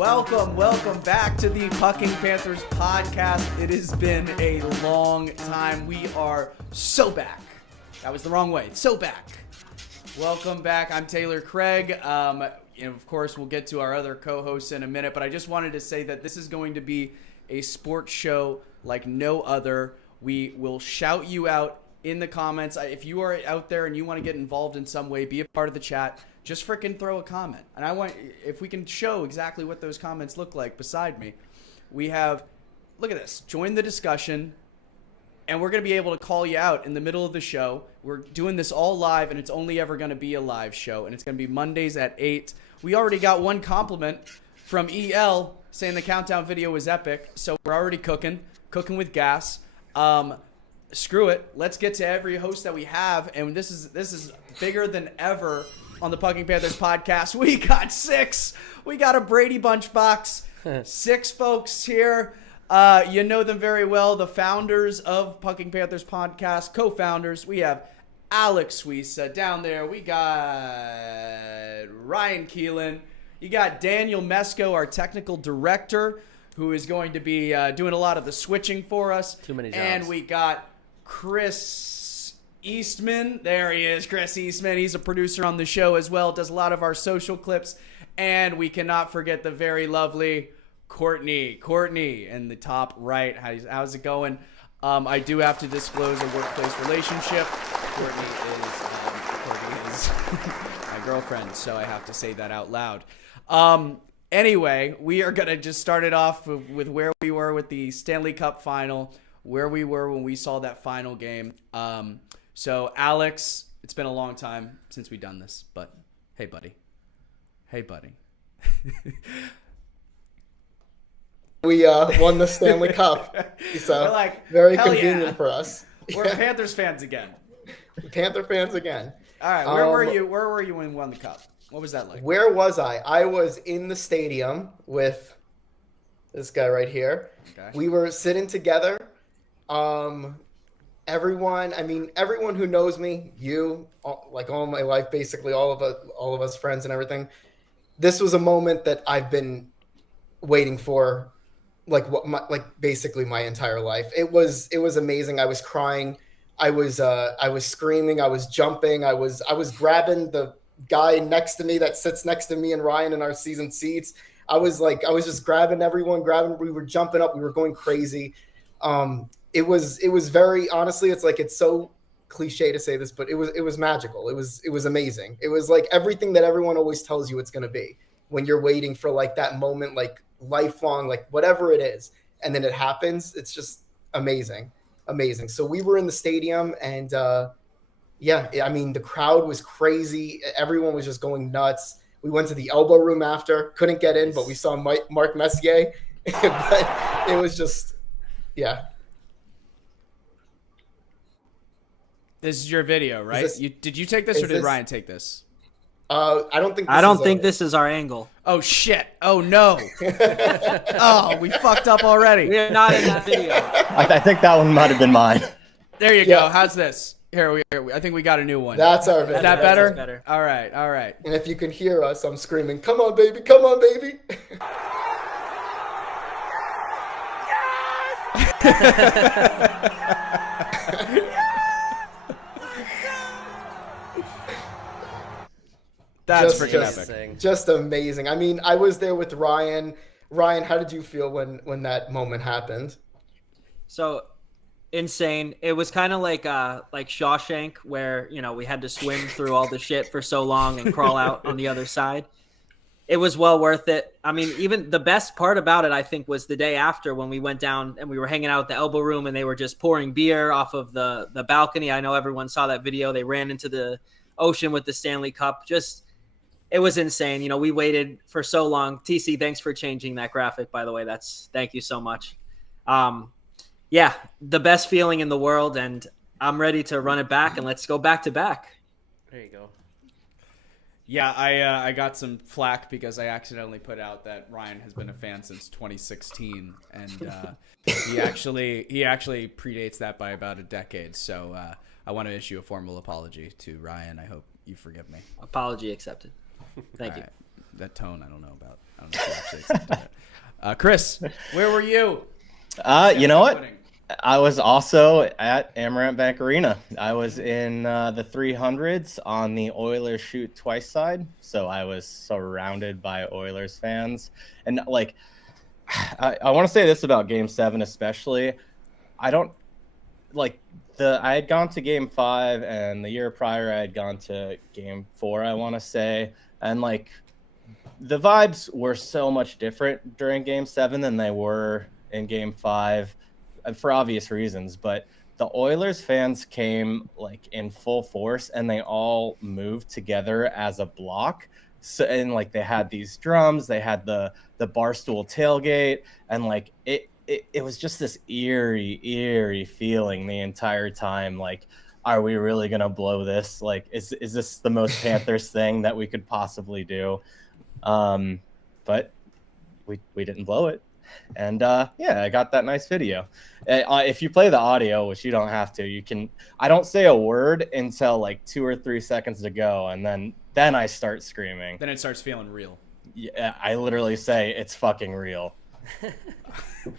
Welcome back to the Pucking Panthers Podcast. It has been a long time. We are so back. That was the wrong way. So back. Welcome back. I'm Taylor Craig. And of course, we'll get to our other co-hosts in a minute, but I just wanted to say that this is going to be a sports show like no other. We will shout you out in the comments. If you are out there and you want to get involved in some way, be a part of the chat, just frickin' throw a comment. And I want, if we can show exactly what those comments look like beside me, we have, look at this, join the discussion, and we're going to be able to call you out in the middle of the show. We're doing this all live, and it's only ever going to be a live show, and it's going to be Mondays at 8. We already got one compliment from EL saying the countdown video was epic, so we're already cooking with gas. Screw it. Let's get to every host that we have, and this is bigger than ever on the Pucking Panthers Podcast. We got 6. We got a Brady Bunch box. 6 folks here. You know them very well, the founders of Pucking Panthers Podcast, co-founders. We have Alex Suissa down there. We got Ryan Keelan. You got Daniel Mesko, our technical director, who is going to be doing a lot of the switching for us. Too many jobs. And we got Chris Eastman. There he is, Chris Eastman. He's a producer on the show as well, does a lot of our social clips. And we cannot forget the very lovely Courtney in the top right. How's it going? I do have to disclose a workplace relationship. Courtney is my girlfriend, so I have to say that out loud. Anyway, we are going to just start it off with where we were with the Stanley Cup final, where we were when we saw that final game. So, Alex, it's been a long time since we've done this, but hey, buddy. We won the Stanley Cup, so we're like, very convenient for us. We're Panthers fans again. Panther fans again. All right, where were you? Where were you when we won the Cup? What was that like? Where was I? I was in the stadium with this guy right here. Okay. We were sitting together. Everyone who knows me, all my life, basically all of us friends and everything. This was a moment that I've been waiting for, basically my entire life. It was amazing. I was crying. I was screaming. I was jumping. I was grabbing the guy next to me that sits next to me and Ryan in our season seats. I was just grabbing everyone. We were jumping up. We were going crazy. It was very, honestly, it's so cliche to say this, but it was magical. It was amazing. It was like everything that everyone always tells you it's going to be when you're waiting for like that moment, like lifelong, like whatever it is. And then it happens. It's just amazing. So we were in the stadium and, the crowd was crazy. Everyone was just going nuts. We went to the elbow room after, couldn't get in, but we saw Mark Messier. But it was just, yeah. This is your video, right? Did you take this or did Ryan take this? I don't think this is our angle. Oh shit! Oh no! Oh, we fucked up already. We're not in that video. I think that one might have been mine. There you go. How's this? Here, I think we got a new one. That's our video. Is that better? That's better. All right. And if you can hear us, I'm screaming, "Come on, baby! Come on, baby!" That's freaking epic. Just amazing. I mean, I was there with Ryan. Ryan, how did you feel when that moment happened? So insane. It was kind of like Shawshank, where we had to swim through all the shit for so long and crawl out on the other side. It was well worth it. I mean, even the best part about it, I think, was the day after when we went down and we were hanging out at the elbow room and they were just pouring beer off of the balcony. I know everyone saw that video. They ran into the ocean with the Stanley Cup. It was insane. We waited for so long. TC, thanks for changing that graphic, by the way. Thank you so much. The best feeling in the world, and I'm ready to run it back, and let's go back to back. There you go. Yeah, I got some flack because I accidentally put out that Ryan has been a fan since 2016, and he actually predates that by about a decade. So I want to issue a formal apology to Ryan. I hope you forgive me. Apology accepted. Thank you. That tone, I don't know about. I don't know if you actually accepted it. Chris, where were you? You know what? I was also at Amaranth Bank Arena. I was in the 300s on the Oilers shoot twice side, so I was surrounded by Oilers fans. And like, I want to say this about Game 7 especially. I had gone to Game 5, and the year prior I had gone to Game 4, I want to say. And like, the vibes were so much different during Game 7 than they were in Game 5 for obvious reasons. But the Oilers fans came like in full force, and they all moved together as a block. So, and like, they had these drums, they had the Barstool tailgate, and like it was just this eerie feeling the entire time. Like, are we really gonna blow this? Like, is this the most Panthers thing that we could possibly do? But we didn't blow it. And I got that nice video. If you play the audio, which you don't have to, you can. I don't say a word until like 2 or 3 seconds to go, and then I start screaming. Then it starts feeling real. Yeah, I literally say it's fucking real.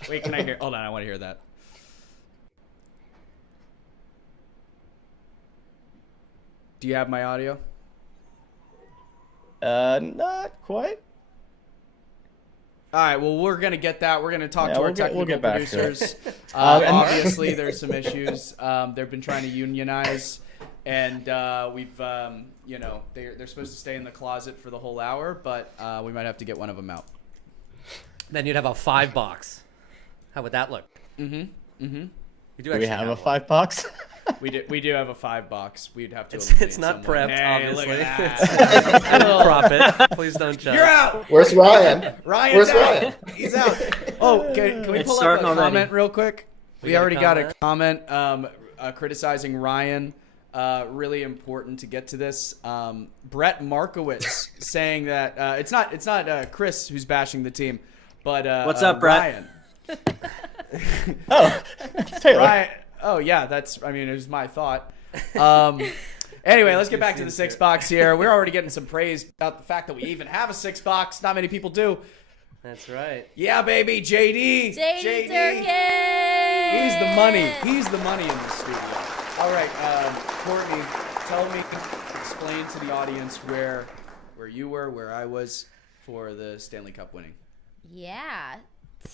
Wait, can I hear? Hold on, I want to hear that. Do you have my audio? Not quite. All right, well, we're going to get that. We're going to talk to our technical producers. Obviously, there's some issues. They've been trying to unionize, and we've, they're supposed to stay in the closet for the whole hour, but we might have to get one of them out. Then you'd have a 5-box. How would that look? Mm-hmm. Do we have a 5-box? We do have a 5-box. We'd have to. It's not someone. prepped, Hey, obviously. Look at that. I didn't prop it. Please don't judge. You're out. Where's Ryan? Ryan's Where's out. Ryan? He's out. Oh, can we It's pull up a starting comment already. real quick? We got a already got a comment criticizing Ryan. Really important to get to this. Brett Markowitz saying that it's not Chris who's bashing the team, but What's up, Brett? Ryan. Oh, it's Taylor. Ryan. Oh yeah, it was my thought. Anyway, let's get back to the 6-box here. We're already getting some praise about the fact that we even have a 6-box. Not many people do. That's right. Yeah, baby, JD. JD Durkin! He's the money. He's the money in this studio. All right, Courtney, explain to the audience where you were, where I was for the Stanley Cup winning. Yeah.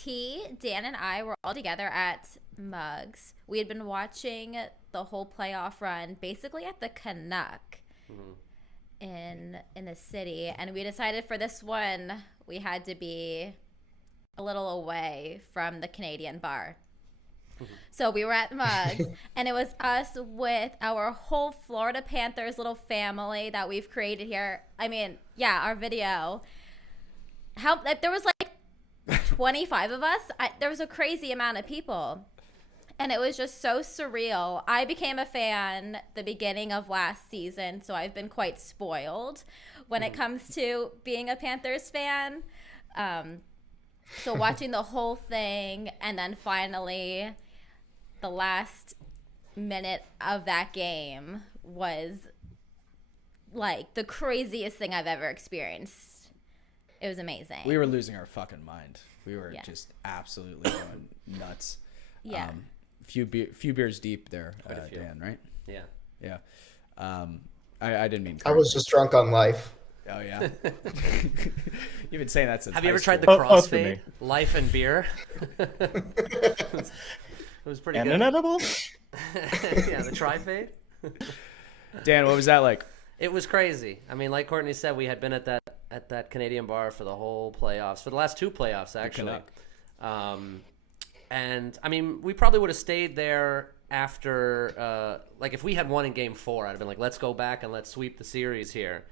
Dan and I were all together at Mugs. We had been watching the whole playoff run basically at the Canuck in the city, and we decided for this one we had to be a little away from the Canadian bar. So we were at Mugs, and it was us with our whole Florida Panthers little family that we've created here. I mean, yeah, our video. There was like 25 of us. There was a crazy amount of people, and it was just so surreal. I became a fan the beginning of last season, so I've been quite spoiled when it comes to being a Panthers fan. So watching the whole thing, and then finally the last minute of that game was like the craziest thing I've ever experienced. It was amazing. We were losing our fucking mind. We were just absolutely going nuts. Yeah. Few beers deep there, Dan, right? Yeah. Yeah. I didn't mean. I was just drunk on life. Oh yeah. You've been saying that since. Have you high ever tried the school. Both for crossfade? me. Life and beer? It was pretty And good. an edible? Yeah, the trifade. Dan, what was that like? It was crazy. I mean, like Courtney said, we had been at that Canadian bar for the whole playoffs, for the last 2 playoffs actually. And I mean, we probably would have stayed there after, like if we had won in Game 4, I'd have been like, let's go back and let's sweep the series here.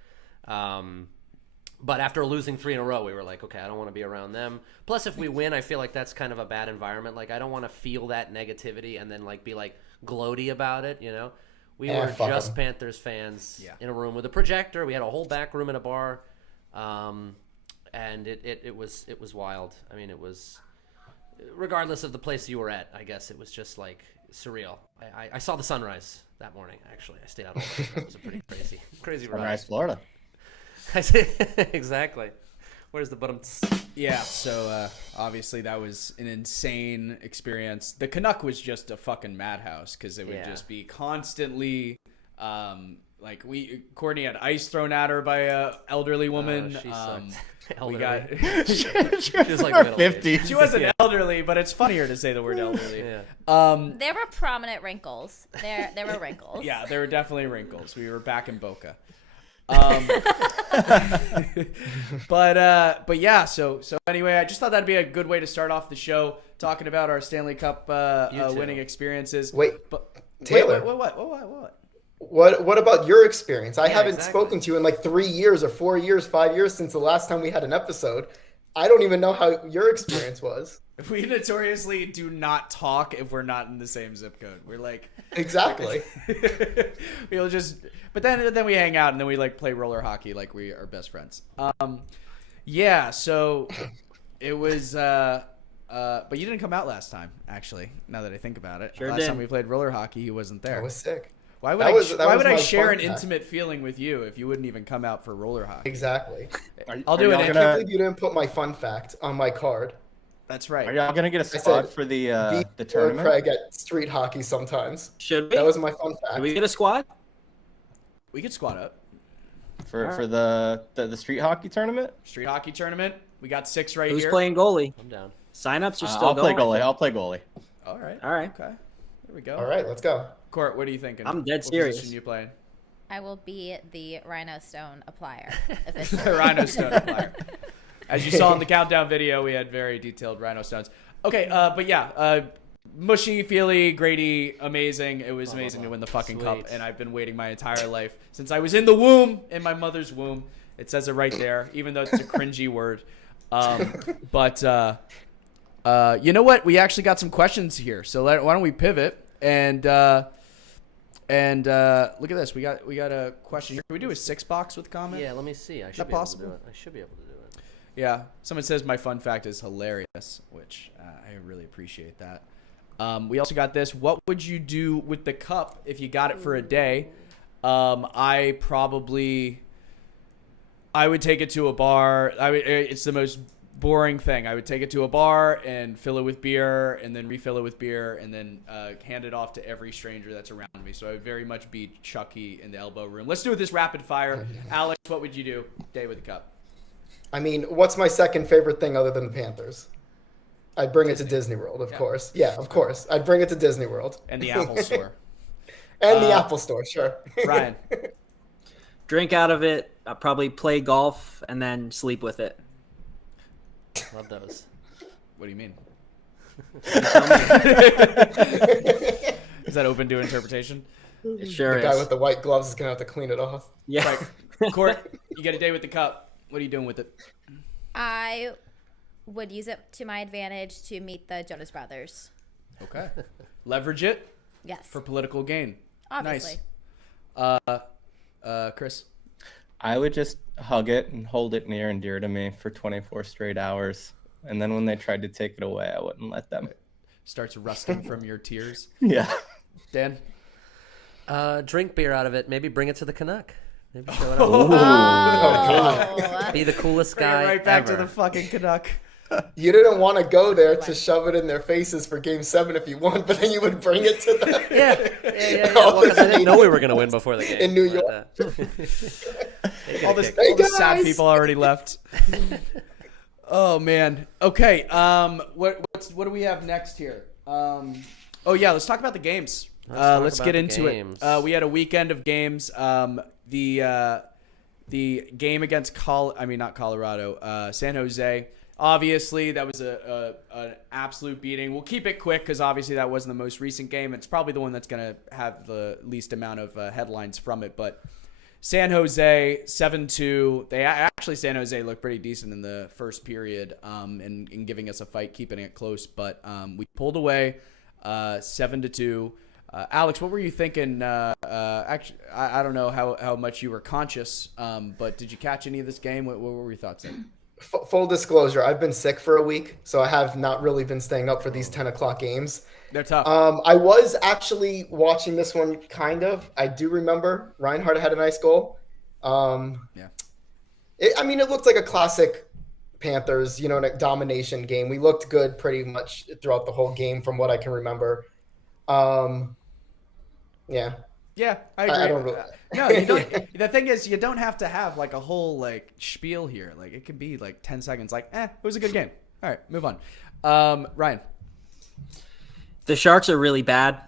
But after losing 3 in a row, we were like, okay, I don't want to be around them. Plus, if we win, I feel like that's kind of a bad environment. Like, I don't want to feel that negativity and then like be like gloaty about it, you know? We were just 'em. Panthers fans in a room with a projector. We had a whole back room in a bar, and it was wild. I mean, it was, regardless of the place you were at, I guess it was just like surreal. I saw the sunrise that morning. Actually, I stayed out all day. It was a pretty crazy ride. Sunrise, Florida. I say exactly. Where's the bottom? Yeah, so obviously that was an insane experience. The Canuck was just a fucking madhouse because it would just be constantly Courtney had ice thrown at her by a elderly woman. She sucked. We got She was like 50. she wasn't elderly, but it's funnier to say the word elderly. Yeah. There were prominent wrinkles. There were wrinkles. Yeah, there were definitely wrinkles. We were back in Boca. But yeah, so anyway, I just thought that'd be a good way to start off the show, talking about our Stanley Cup winning experiences. Taylor. What about your experience? I haven't spoken to you in like 3 years or 4 years, 5 years since the last time we had an episode. I don't even know how your experience was. We notoriously do not talk if we're not in the same zip code. We're like exactly. We'll just, but then we hang out and then we like play roller hockey like we are best friends. Yeah. So it was, but you didn't come out last time. Actually, now that I think about it, Sure last did. time we played roller hockey, he wasn't there. I was sick. Why would I share an intimate feeling with you if you wouldn't even come out for roller hockey? Exactly. I'll do it. I can't believe you didn't put my fun fact on my card. That's right. Are y'all gonna get a squad for the tournament? Craig at street hockey sometimes. Should we? That was my fun fact. Did we get a squad? We could squad up. For the street hockey tournament? Street hockey tournament. We got 6 right Who's here. playing goalie? I'm down. Sign-ups are still I'll play going. goalie. I'll play goalie. All right. All right. Okay. There we go. All right, let's go. Court, what are you thinking? I'm dead what serious. Position you playing? I will be the Rhino Stone applier. The Rhino Stone applier. As you saw in the countdown video, we had very detailed Rhino Stones. Okay, but yeah, mushy, feely, Grady, amazing. It was amazing to win the fucking cup, and I've been waiting my entire life since I was in the womb, in my mother's womb. It says it right there, even though it's a cringy word. But you know what? We actually got some questions here, so why don't we pivot and look at this. We got a question here. Can we do a 6-box with comment? Yeah, let me see. I should that be able possible? to do it. I should be able to do it. Yeah. Someone says my fun fact is hilarious, which I really appreciate that. We also got this. What would you do with the cup if you got it for a day? I would take it to a bar. It's the most boring thing. I would take it to a bar and fill it with beer and then refill it with beer and then hand it off to every stranger that's around me. So I would very much be Chucky in the elbow room. Let's do it this rapid fire. Alex, what would you do? Day with the cup. I mean, what's my second favorite thing other than the Panthers? I'd bring it to Disney World, of course. Yeah, of course. I'd bring it to Disney World. And the Apple Store. And the Apple Store, sure. Ryan. Drink out of it. Probably play golf and then sleep with it. Love those. What do you mean? Is that open to interpretation? It sure The is. guy with the white gloves is going to have to clean it off. Yeah. Right. Court, you get a day with the cup. What are you doing with it? I would use it to my advantage to meet the Jonas Brothers. Okay. Leverage it Yes. for political gain. Obviously. Nice. Chris. I would just hug it and hold it near and dear to me for 24 straight hours. And then when they tried to take it away, I wouldn't let them. Starts rusting from your tears. Yeah. Dan? Drink beer out of it. Maybe bring it to the Canuck. Maybe show it off. Oh. Be the coolest Bring it guy right back ever. to the fucking Canuck. You didn't want to go there to shove it in their faces for Game 7 if you won, but then you would bring it to them. Yeah. Well, because I didn't know we were going to win before the game. In New Like York. that. All the sad people already left. Oh, man. Okay. What do we have next here? Let's talk about the games. Let's get into it. We had a weekend of games. The game against San Jose. Obviously, that was an absolute beating. We'll keep it quick because obviously that wasn't the most recent game. It's probably the one that's going to have the least amount of headlines from it. But San Jose 7-2. San Jose looked pretty decent in the first period in giving us a fight, keeping it close. But we pulled away 7-2. Alex, what were you thinking? Actually, I don't know how much you were conscious, but did you catch any of this game? What were your thoughts in? Full disclosure, I've been sick for a week, so I have not really been staying up for these 10 o'clock games. They're tough. I was actually watching this one, kind of. I do remember Reinhardt had a nice goal. Yeah. It looked like a classic Panthers, in a domination game. We looked good pretty much throughout the whole game from what I can remember. Yeah. Yeah, I agree. I don't really... No, you don't. The thing is, you don't have to have like a whole like spiel here. Like it could be like 10 seconds. Like, it was a good game. All right, move on. Ryan. The Sharks are really bad.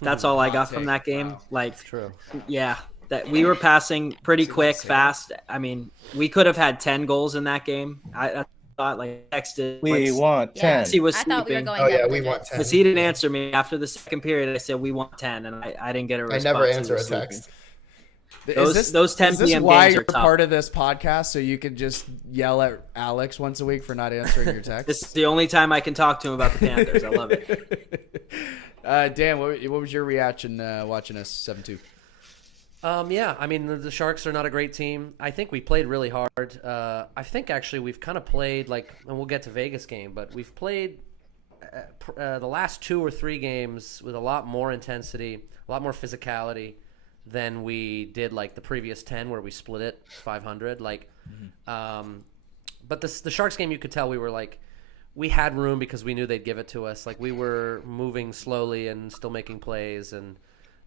That's all I got from that game. Wow. Like, True. Yeah, that we were passing pretty quick, fast. I mean, we could have had 10 goals in that game. I thought, like, texted. We want 10. He was I thought we were sleeping. going yeah, double we digits. want 10. Because he didn't answer me after the second period. I said we want 10, and I didn't get a response. I never He answer a was sleeping. text. Those 10 is this p.m. why games you're are tough. part of this podcast, so you can just yell at Alex once a week for not answering your text? This is the only time I can talk to him about the Panthers. I love it. Dan, what was your reaction watching us 7-2? Yeah, I mean, the Sharks are not a great team. I think we played really hard. I think, actually, we've kind of played, like, and we'll get to Vegas game, but we've played the last 2 or 3 games with a lot more intensity, a lot more physicality than we did, like, the previous 10 where we split it 500. Like, but the Sharks game, you could tell we were, like, we had room because we knew they'd give it to us. Like, we were moving slowly and still making plays and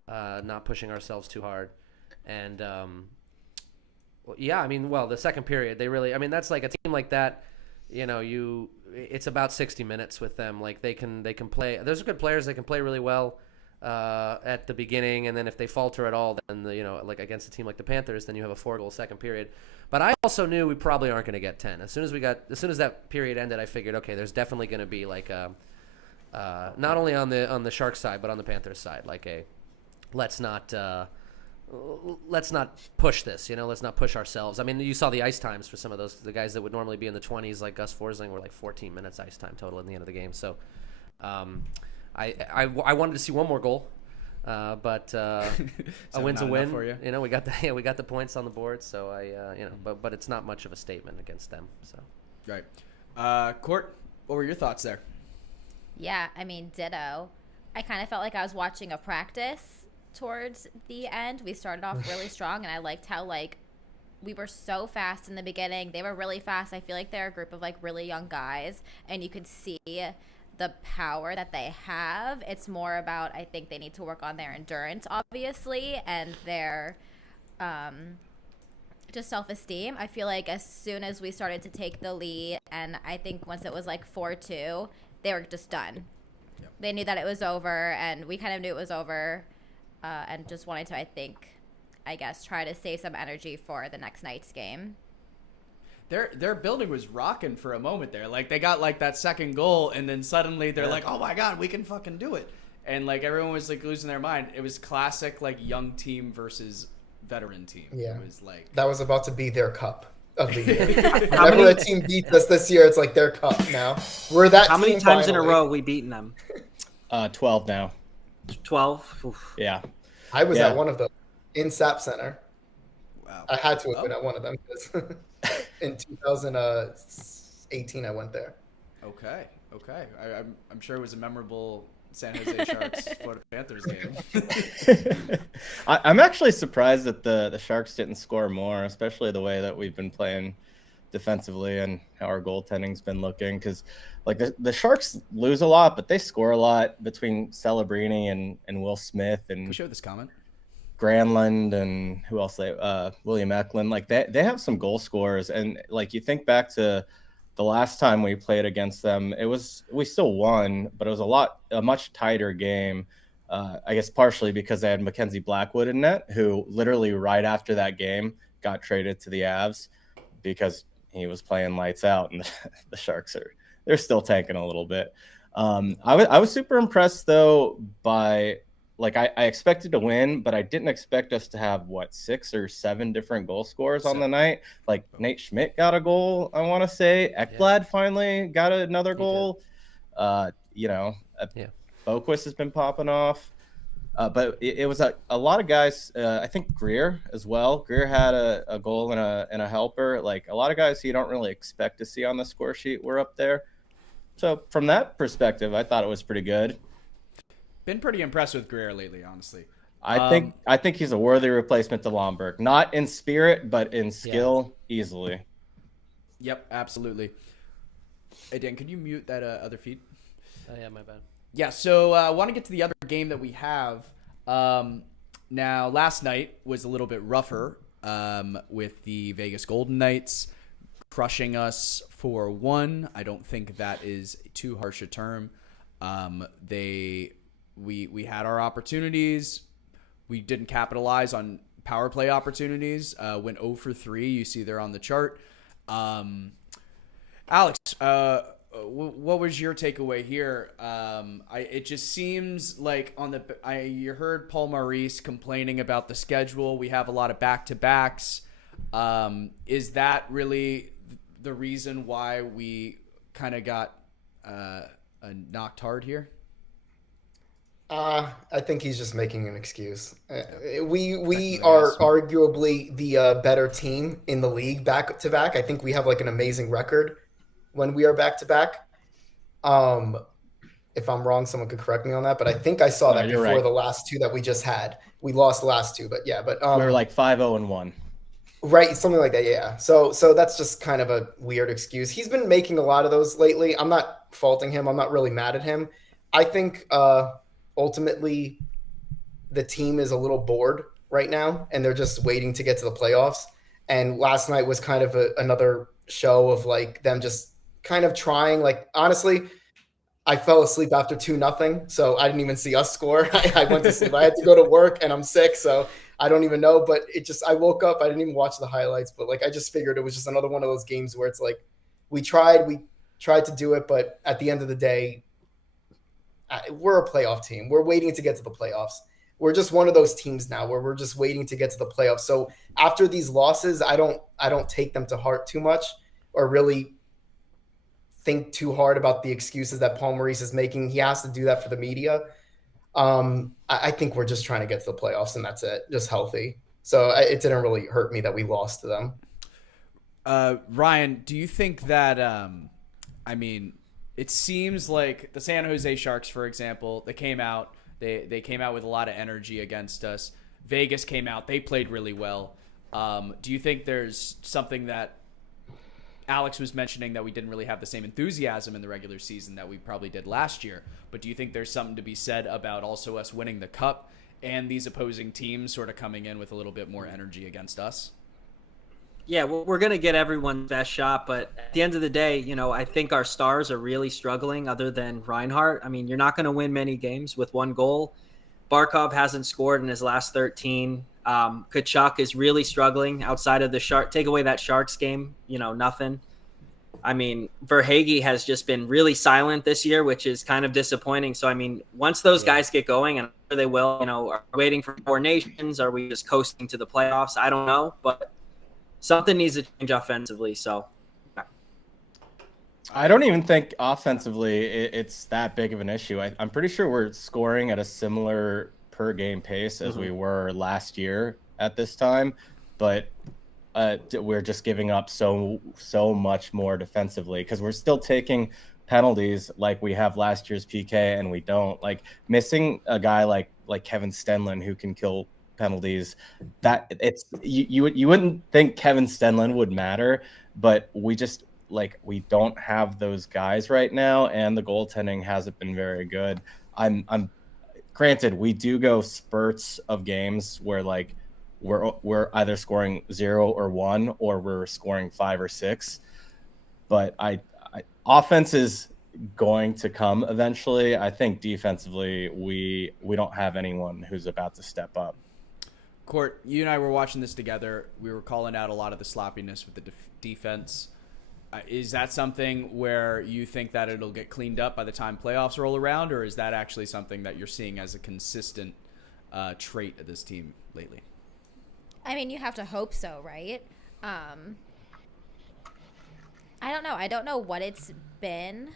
not pushing ourselves too hard. And, yeah, I mean, well, the second period, they really – I mean, that's like a team like that, it's about 60 minutes with them. Like, they can play – those are good players. They can play really well at the beginning, and then if they falter at all, then, like against a team like the Panthers, then you have a 4-goal second period. But I also knew we probably aren't going to get 10. As soon as that period ended, I figured, okay, there's definitely going to be like a not only on the Sharks side, but on the Panthers side, like a let's not push this, let's not push ourselves. I mean, you saw the ice times for some of the guys that would normally be in the 20s, like Gus Forsling, were like 14 minutes ice time total in the end of the game. So I wanted to see one more goal, but a win's a win. For you? We got the points on the board, so but it's not much of a statement against them. So right, Court, what were your thoughts there? Yeah, I mean, ditto. I kind of felt like I was watching a practice towards the end. We started off really strong, and I liked how, like, we were so fast in the beginning. They were really fast. I feel like they're a group of, like, really young guys, and you could see the power that they have. It's more about, I think they need to work on their endurance, obviously, and their just self-esteem. I feel like as soon as we started to take the lead, and I think once it was like 4-2, they were just done. Yep. They knew that it was over, and we kind of knew it was over, and just wanted to, I guess, try to save some energy for the next night's game. Their building was rocking for a moment there. Like, they got, like, that second goal, and then suddenly they're like, oh, my God, we can fucking do it. And, like, everyone was, like, losing their mind. It was classic, like, young team versus veteran team. Yeah. It was, like... That was about to be their cup of the year. Whenever a team beats us this year, it's like their cup now. We're that How team many times finally. in a row have we beaten them? 12 now. 12? Oof. Yeah. I was at one of them in SAP Center. Wow. I had to have been at one of them because in 2018 I went there. Okay. I'm sure it was a memorable San Jose Sharks Florida Panthers game. I'm actually surprised that the Sharks didn't score more, especially the way that we've been playing defensively and how our goaltending's been looking. Because, like, the Sharks lose a lot, but they score a lot between Celebrini and Will Smith and Can we show this comment? Granlund and who else? William Eklund. Like, they have some goal scorers, and like you think back to the last time we played against them, we still won, but it was a much tighter game. I guess partially because they had Mackenzie Blackwood in net, who literally right after that game got traded to the Avs because he was playing lights out, and the Sharks they're still tanking a little bit. I was super impressed though by. Like, I expected to win, but I didn't expect us to have, 6 or 7 different goal scorers on the night. Like, Nate Schmidt got a goal, I want to say. Ekblad finally got another goal. Boquist has been popping off. But it was a lot of guys. I think Greer as well. Greer had a goal and a helper. Like, a lot of guys you don't really expect to see on the score sheet were up there. So, from that perspective, I thought it was pretty good. Been pretty impressed with Greer lately, honestly. I think he's a worthy replacement to Lomberg. Not in spirit, but in skill, easily. Yep, absolutely. Hey, Dan, can you mute that other feed? Oh, yeah, my bad. Yeah, so I want to get to the other game that we have. Now, last night was a little bit rougher with the Vegas Golden Knights crushing us 4-1. I don't think that is too harsh a term. We had our opportunities. We didn't capitalize on power play opportunities. Went 0 for 3. You see there on the chart. Alex, what was your takeaway here? It just seems like you heard Paul Maurice complaining about the schedule. We have a lot of back-to-backs. Is that really the reason why we kind of got knocked hard here? I think he's just making an excuse. We are arguably the better team in the league back to back. I think we have like an amazing record when we are back to back. If I'm wrong, someone could correct me on that, but I think I saw that before the last two that we just had. We lost the last two, but we were like 5-0-1. Right, something like that, yeah. So that's just kind of a weird excuse. He's been making a lot of those lately. I'm not faulting him. I'm not really mad at him. I think ultimately the team is a little bored right now, and they're just waiting to get to the playoffs. And last night was kind of another show of like them just kind of trying. Like, honestly, I fell asleep after 2-0, so I didn't even see us score. I went to sleep. I had to go to work, and I'm sick, so I don't even know. But I woke up. I didn't even watch the highlights, but like I just figured it was just another one of those games where it's like we tried to do it, but at the end of the day, we're a playoff team. We're waiting to get to the playoffs. We're just one of those teams now where we're just waiting to get to the playoffs. So after these losses, I don't take them to heart too much or really think too hard about the excuses that Paul Maurice is making. He has to do that for the media. I think we're just trying to get to the playoffs, and that's it, just healthy. So it didn't really hurt me that we lost to them. Ryan, do you think that, it seems like the San Jose Sharks, for example, they came out with a lot of energy against us. Vegas came out. They played really well. Do you think there's something that Alex was mentioning that we didn't really have the same enthusiasm in the regular season that we probably did last year? But do you think there's something to be said about also us winning the cup and these opposing teams sort of coming in with a little bit more energy against us? Yeah, well, we're going to get everyone's best shot, but at the end of the day, I think our stars are really struggling other than Reinhart. I mean, you're not going to win many games with one goal. Barkov hasn't scored in his last 13. Tkachuk is really struggling outside of the Shark. Take away that Sharks game, nothing. I mean, Verhaeghe has just been really silent this year, which is kind of disappointing. So, I mean, once those guys get going, and I'm sure they will, are we waiting for 4 nations? Are we just coasting to the playoffs? I don't know, but something needs to change offensively. So, yeah. I don't even think offensively it's that big of an issue. I'm pretty sure we're scoring at a similar per game pace as we were last year at this time, but we're just giving up so much more defensively because we're still taking penalties like we have last year's PK, and we don't. Like, missing a guy like Kevin Stenlund who can kill penalties, that it's you wouldn't think Kevin Stenlund would matter, but we don't have those guys right now, and the goaltending hasn't been very good. I'm granted, we do go spurts of games where like we're either scoring 0 or 1 or we're scoring 5 or 6, but I offense is going to come eventually. I think defensively we don't have anyone who's about to step up. Court, you and I were watching this together. We were calling out a lot of the sloppiness with the defense. Is that something where you think that it'll get cleaned up by the time playoffs roll around, or is that actually something that you're seeing as a consistent trait of this team lately? I mean, you have to hope so, right? I don't know. I don't know what it's been.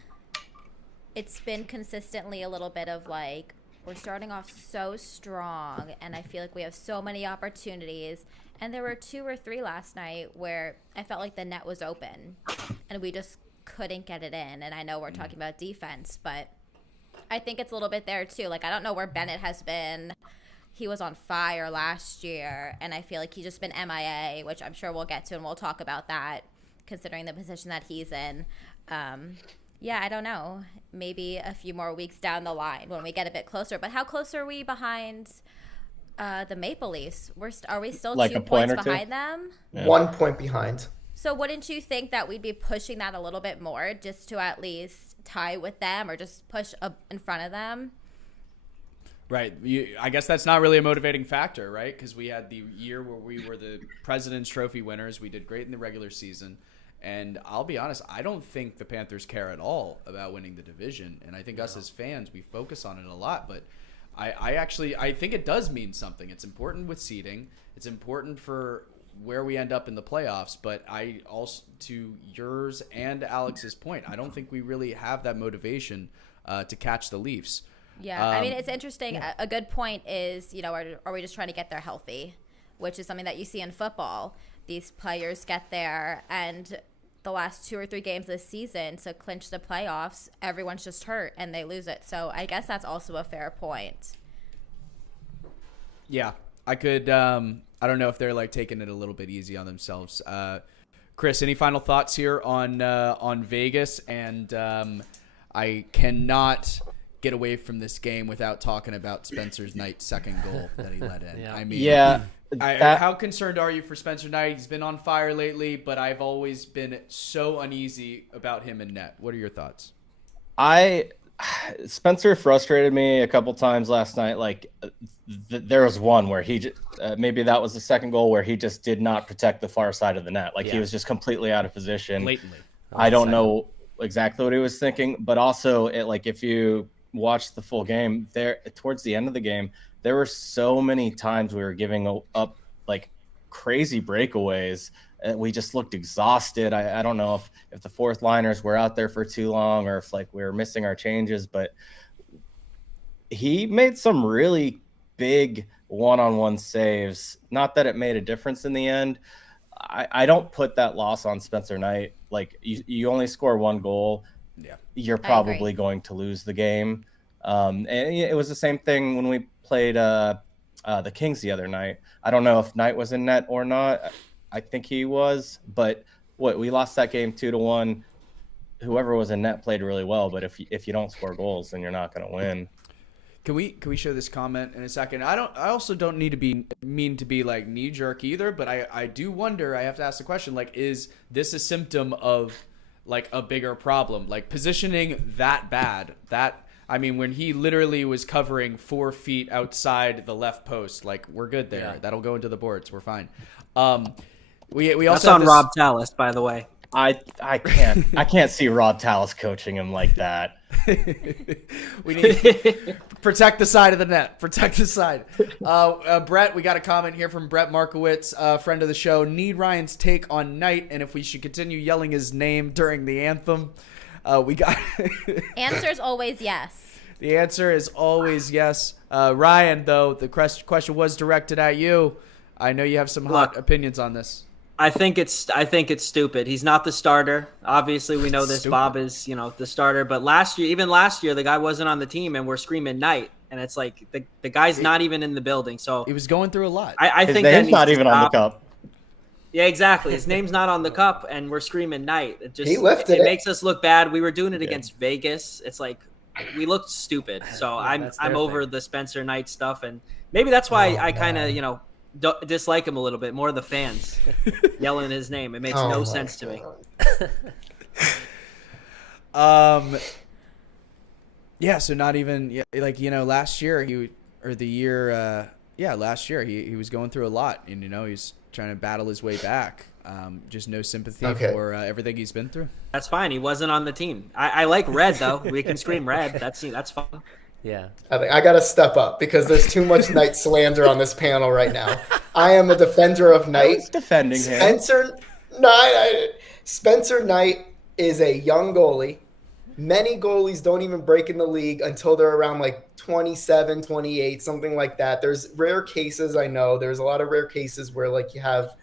It's been consistently a little bit of like, we're starting off so strong, and I feel like we have so many opportunities. And there were 2 or 3 last night where I felt like the net was open, and we just couldn't get it in. And I know we're talking about defense, but I think it's a little bit there too. Like, I don't know where Bennett has been. He was on fire last year, and I feel like he's just been MIA, which I'm sure we'll get to, and we'll talk about that. considering the position that he's in. Yeah, I don't know. Maybe a few more weeks down the line when we get a bit closer. But how close are we behind the Maple Leafs? Are we still Like 2 a point points or two? behind them? Yeah. 1 point behind. So wouldn't you think that we'd be pushing that a little bit more just to at least tie with them or just push up in front of them? Right. I guess that's not really a motivating factor, right? Because we had the year where we were the President's Trophy winners. We did great in the regular season. And I'll be honest, I don't think the Panthers care at all about winning the division. And I think us as fans, we focus on it a lot. But I think it does mean something. It's important with seeding. It's important for where we end up in the playoffs. But I also, to yours and Alex's point, I don't think we really have that motivation to catch the Leafs. Yeah, I mean, it's interesting. Yeah. A good point is, are we just trying to get there healthy, which is something that you see in football. These players get there, and the last 2 or 3 games this season to clinch the playoffs, everyone's just hurt and they lose it. So I guess that's also a fair point. Yeah, I could. I don't know if they're like taking it a little bit easy on themselves. Chris, any final thoughts here on Vegas? And I cannot get away from this game without talking about Spencer Knight's second goal that he let in. Yeah. I mean, Yeah. How concerned are you for Spencer Knight? He's been on fire lately, but I've always been so uneasy about him in net. What are your thoughts? Spencer frustrated me a couple times last night. Like there was one where he maybe that was the second goal where he just did not protect the far side of the net. Like he was just completely out of position. Blatantly. I don't know exactly what he was thinking, but also if you watch the full game there towards the end of the game, there were so many times we were giving up like crazy breakaways. We just looked exhausted. I don't know if the fourth liners were out there for too long or if like we were missing our changes, but he made some really big one-on-one saves. Not that it made a difference in the end. I don't put that loss on Spencer Knight. Like you only score 1 goal. Yeah, you're probably going to lose the game. And it was the same thing when we played the Kings the other night. I don't know if Knight was in net or not. I think he was, but we lost that game 2-1. Whoever was in net played really well, but if you don't score goals, then you're not going to win. Can we show this comment in a second? I also don't need to be mean to be like knee jerk either, but I do wonder. I have to ask the question: like, is this a symptom of like a bigger problem? Like positioning that bad? I mean, when he literally was covering 4 feet outside the left post, like we're good there. Yeah. That'll go into the boards. We're fine. We also that's on Rob Tallis, by the way. I can't see Rob Tallis coaching him like that. We need to protect the side of the net. Protect the side. Brett, we got a comment here from Brett Markowitz, friend of the show. Need Ryan's take on Knight and if we should continue yelling his name during the anthem. We got answer is always yes. The answer is always yes. Ryan, though, the question was directed at you. I know you have some hot opinions on this. I think it's stupid. He's not the starter. Obviously, we know this. Stupid. Bob is, the starter. But last year, the guy wasn't on the team, and we're screaming Knight, and it's like the guy's not even in the building. So he was going through a lot. I His think name's that not even on the cup. Yeah, exactly. His name's not on the cup, and we're screaming Knight. It makes us look bad. We were doing it against Vegas. It's like we looked stupid. So I'm over the Spencer Knight stuff, and maybe that's why I kind of dislike him a little bit more. The fans yelling his name, it makes no sense to me. Yeah, so not even last year he was going through a lot, and he's trying to battle his way back. Just no sympathy for everything he's been through. That's fine. He wasn't on the team. I like Red though. We can scream Red. That's fun. Yeah. I got to step up because there's too much Knight slander on this panel right now. I am a defender of Knight. Defending him. Spencer Knight is a young goalie. Many goalies don't even break in the league until they're around like 27, 28, something like that. There's rare cases, I know. There's a lot of rare cases where like you have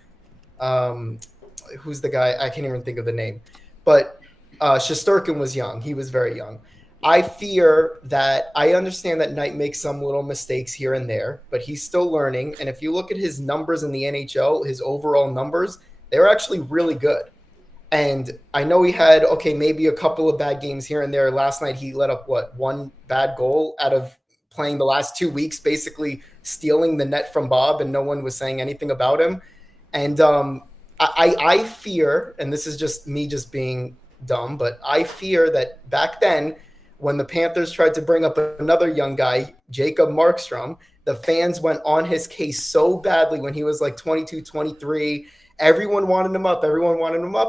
who's the guy? I can't even think of the name. But Shesterkin was young. He was very young. I fear that I understand that Knight makes some little mistakes here and there, but he's still learning. And if you look at his numbers in the NHL, his overall numbers, they're actually really good. And I know he had, maybe a couple of bad games here and there. Last night, he let up, one bad goal out of playing the last 2 weeks, basically stealing the net from Bob, and no one was saying anything about him. And I fear, and this is just me just being dumb, but I fear that back then, when the Panthers tried to bring up another young guy, Jacob Markstrom, the fans went on his case so badly when he was like 22, 23. Everyone wanted him up.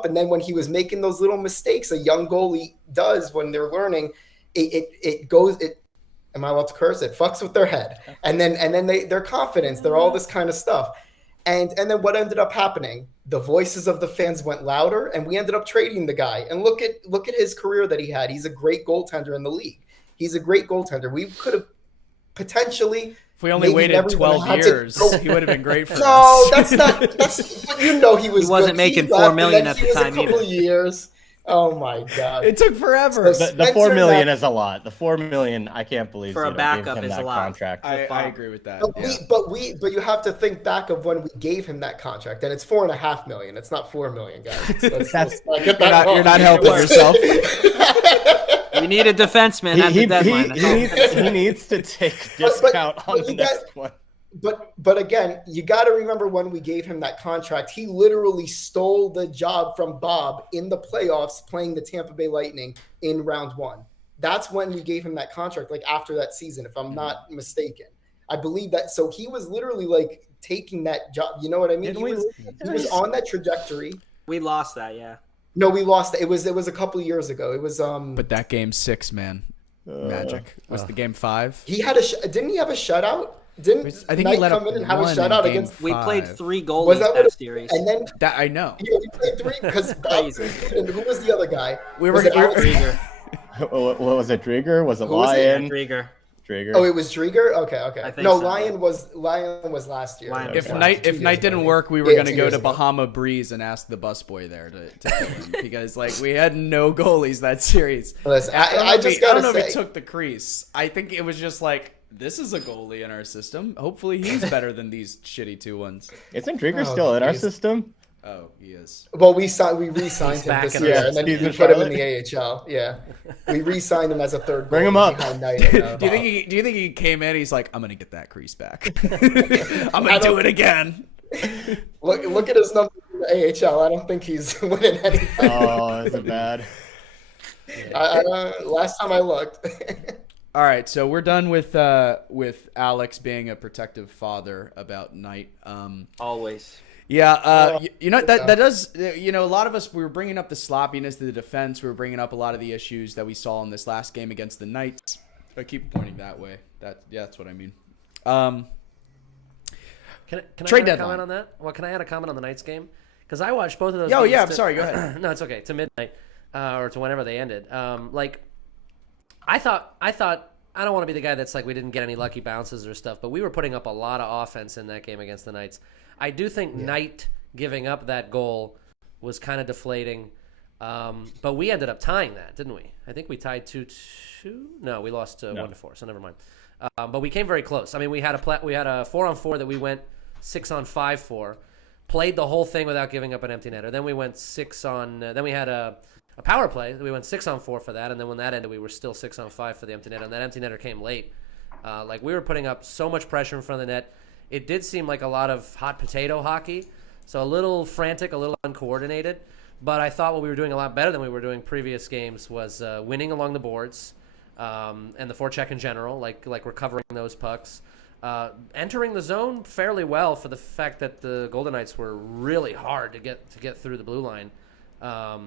And then when he was making those little mistakes a young goalie does when they're learning, it goes, am I allowed to curse? It fucks with their head. And then their confidence, they're all this kind of stuff. And then what ended up happening? The voices of the fans went louder, and we ended up trading the guy. And look at his career that he had. He's a great goaltender in the league. He's a great goaltender. We could have potentially, if we only waited 12 years, he would have been great for us. No, that's not. But he was. He wasn't making $4 million at the time either. A couple of years. Oh my God! It took forever. So the $4 million is a lot. The $4 million, I can't believe for a backup gave him is that a lot. contract. I agree with that. But you have to think back of when we gave him that contract, and it's $4.5 million. It's not $4 million, guys. You're not helping yourself. We need a defenseman at the deadline. He needs to take discount on the next one. But again, you got to remember when we gave him that contract, he literally stole the job from Bob in the playoffs playing the Tampa Bay Lightning in round 1. That's when we gave him that contract, like after that season, if I'm not mistaken. I believe that. So he was literally like taking that job. You know what I mean? He was on that trajectory. We lost that, yeah. No, we lost. It was a couple of years ago. It was But that game 6, man, magic was the game 5. He had didn't he have a shutout? Didn't I think Knight he let come up in and have a one shutout in game against? We played 5. 3 goalies that series. And then That I know. we played 3 because and who was the other guy? We Was were it Alex? Drieger. What was it? Drieger? Was it Who was it? Lion? Drieger. Drieger. Oh, it was Drieger. Okay. I think No, so. Lion was last year. Lion If was Knight 2 years didn't ago. work, we were Yeah, gonna 2 go years to ago. Bahama Breeze and ask the busboy there to kill him because like we had no goalies that series. Listen, I I just don't gotta know if he say, took the crease. I think it was just like this is a goalie in our system. Hopefully he's better than these shitty 2 ones. Isn't Drieger Oh, still in our geez. system? Oh, he is. well, we re-signed him back this in year, the- and then He's we in put him in Charlotte? the AHL. Yeah, we re-signed him as a third. Bring him goalie up. behind Knight and, Do you think he came in? He's like, I'm gonna get that crease back. I'm gonna do it again. Look at his number in the AHL. I don't think he's winning anything. Oh, is it bad? Last time I looked. All right, so we're done with Alex being a protective father about Knight. Always. Yeah, you know that does. You know, a lot of us we were bringing up the sloppiness of the defense. We were bringing up a lot of the issues that we saw in this last game against the Knights. I keep pointing that way. That's what I mean. Can Trade I add a deadline. comment on that? Well, can I add a comment on the Knights game? Because I watched both of those. Oh games yeah, I'm to- sorry. Go ahead. No, it's okay. To midnight or to whenever they ended. I thought I don't want to be the guy that's like we didn't get any lucky bounces or stuff, but we were putting up a lot of offense in that game against the Knights. I do think Knight giving up that goal was kind of deflating, but we ended up tying that, didn't we? I think we tied 2-2. No, we lost 1-4. So never mind. But we came very close. I mean, we had a 4-on-4 that we went 6-on-5 for. Played the whole thing without giving up an empty netter. Then we went 6 on. Then we had a power play. We went 6-on-4 for that, and then when that ended, we were still 6-on-5 for the empty netter. And that empty netter came late. Like we were putting up so much pressure in front of the net. It did seem like a lot of hot potato hockey, so a little frantic, a little uncoordinated. But I thought what we were doing a lot better than we were doing previous games was winning along the boards and the forecheck in general, like recovering those pucks. Entering the zone fairly well for the fact that the Golden Knights were really hard to get through the blue line. But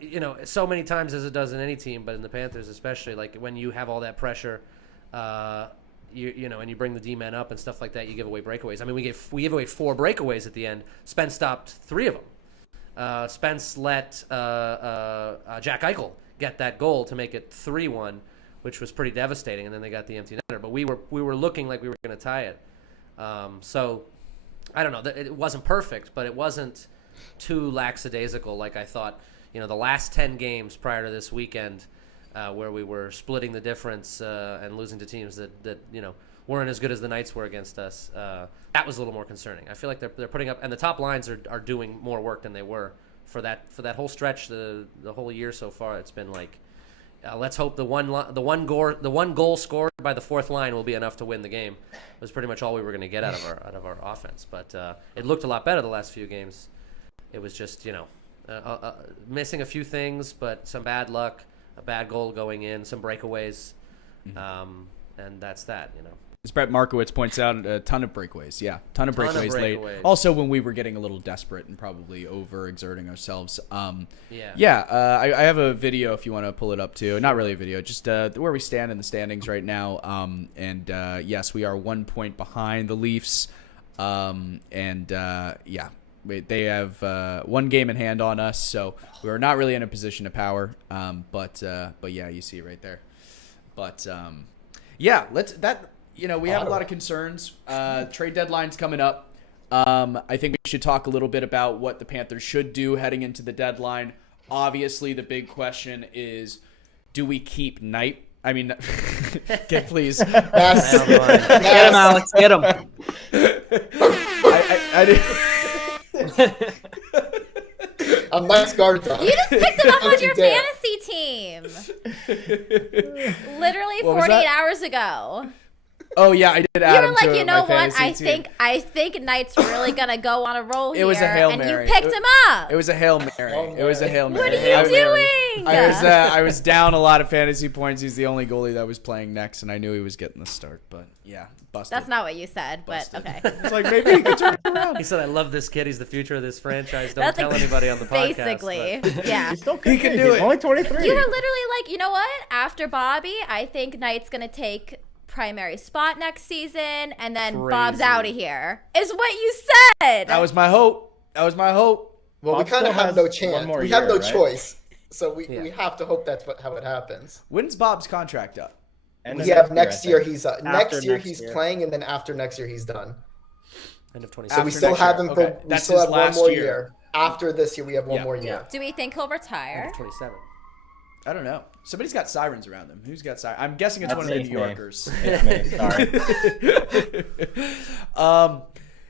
you know, so many times as it does in any team, but in the Panthers especially, like when you have all that pressure, you know, and you bring the D-men up and stuff like that, you give away breakaways. I mean, we gave away 4 breakaways at the end. Spence stopped 3 of them. Spence let Jack Eichel get that goal to make it 3-1, which was pretty devastating, and then they got the empty netter. But we were looking like we were going to tie it. So I don't know. It wasn't perfect, but it wasn't too lackadaisical like I thought. You know, the last 10 games prior to this weekend, where we were splitting the difference and losing to teams that you know weren't as good as the Knights were against us. That was a little more concerning. I feel like they're putting up, and the top lines are doing more work than they were for that whole stretch, the whole year so far, it's been like, let's hope the one goal scored by the fourth line will be enough to win the game. It was pretty much all we were going to get out of our offense. But it looked a lot better the last few games. It was just missing a few things, but some bad luck, a bad goal going in, some breakaways, and that's that. As Brett Markowitz points out, a ton of breakaways. Yeah, ton of breakaways late. Also, when we were getting a little desperate and probably overexerting ourselves. I have a video if you want to pull it up too. Not really a video, just where we stand in the standings right now. Yes, we are 1 point behind the Leafs. They have one game in hand on us, so we're not really in a position of power. But yeah, you see it right there. But we have a lot of concerns. Trade deadline's coming up. I think we should talk a little bit about what the Panthers should do heading into the deadline. Obviously, the big question is, do we keep Knight? I mean, please. Get him, Alex. Get him. I did. A nice guard dog. You just picked him up on your fantasy team. Literally 48 hours ago. Oh yeah, I did add him to my fantasy team. You were like, you know what? I think Knight's really gonna go on a roll here. It was a Hail Mary. And you picked him up. It was a Hail Mary. It was a Hail Mary. What are you doing? I was down a lot of fantasy points. He's the only goalie that was playing next, and I knew he was getting the start. But yeah, busted. That's not what you said, Busted. but okay. It's like maybe he could turn it around. He said, "I love this kid. He's the future of this franchise. Don't tell anybody on the podcast." Basically, yeah. He can do it. Only 23. You were literally like, you know what? After Bobby, I think Knight's gonna take primary spot next season, and then Bob's out of here. Is what you said. That was my hope. Well, we kind of have no chance. We have no choice. So we have to hope that's how it happens. When's Bob's contract up? We have next year he's next year he's playing, and then after next year he's done. End of 20. So we still have him for we still have one more year. After this year, we have one more year. Do we think he'll retire? End of 27. I don't know. Somebody's got sirens around them. Who's got sirens? I'm guessing it's one of the New Yorkers. It's me.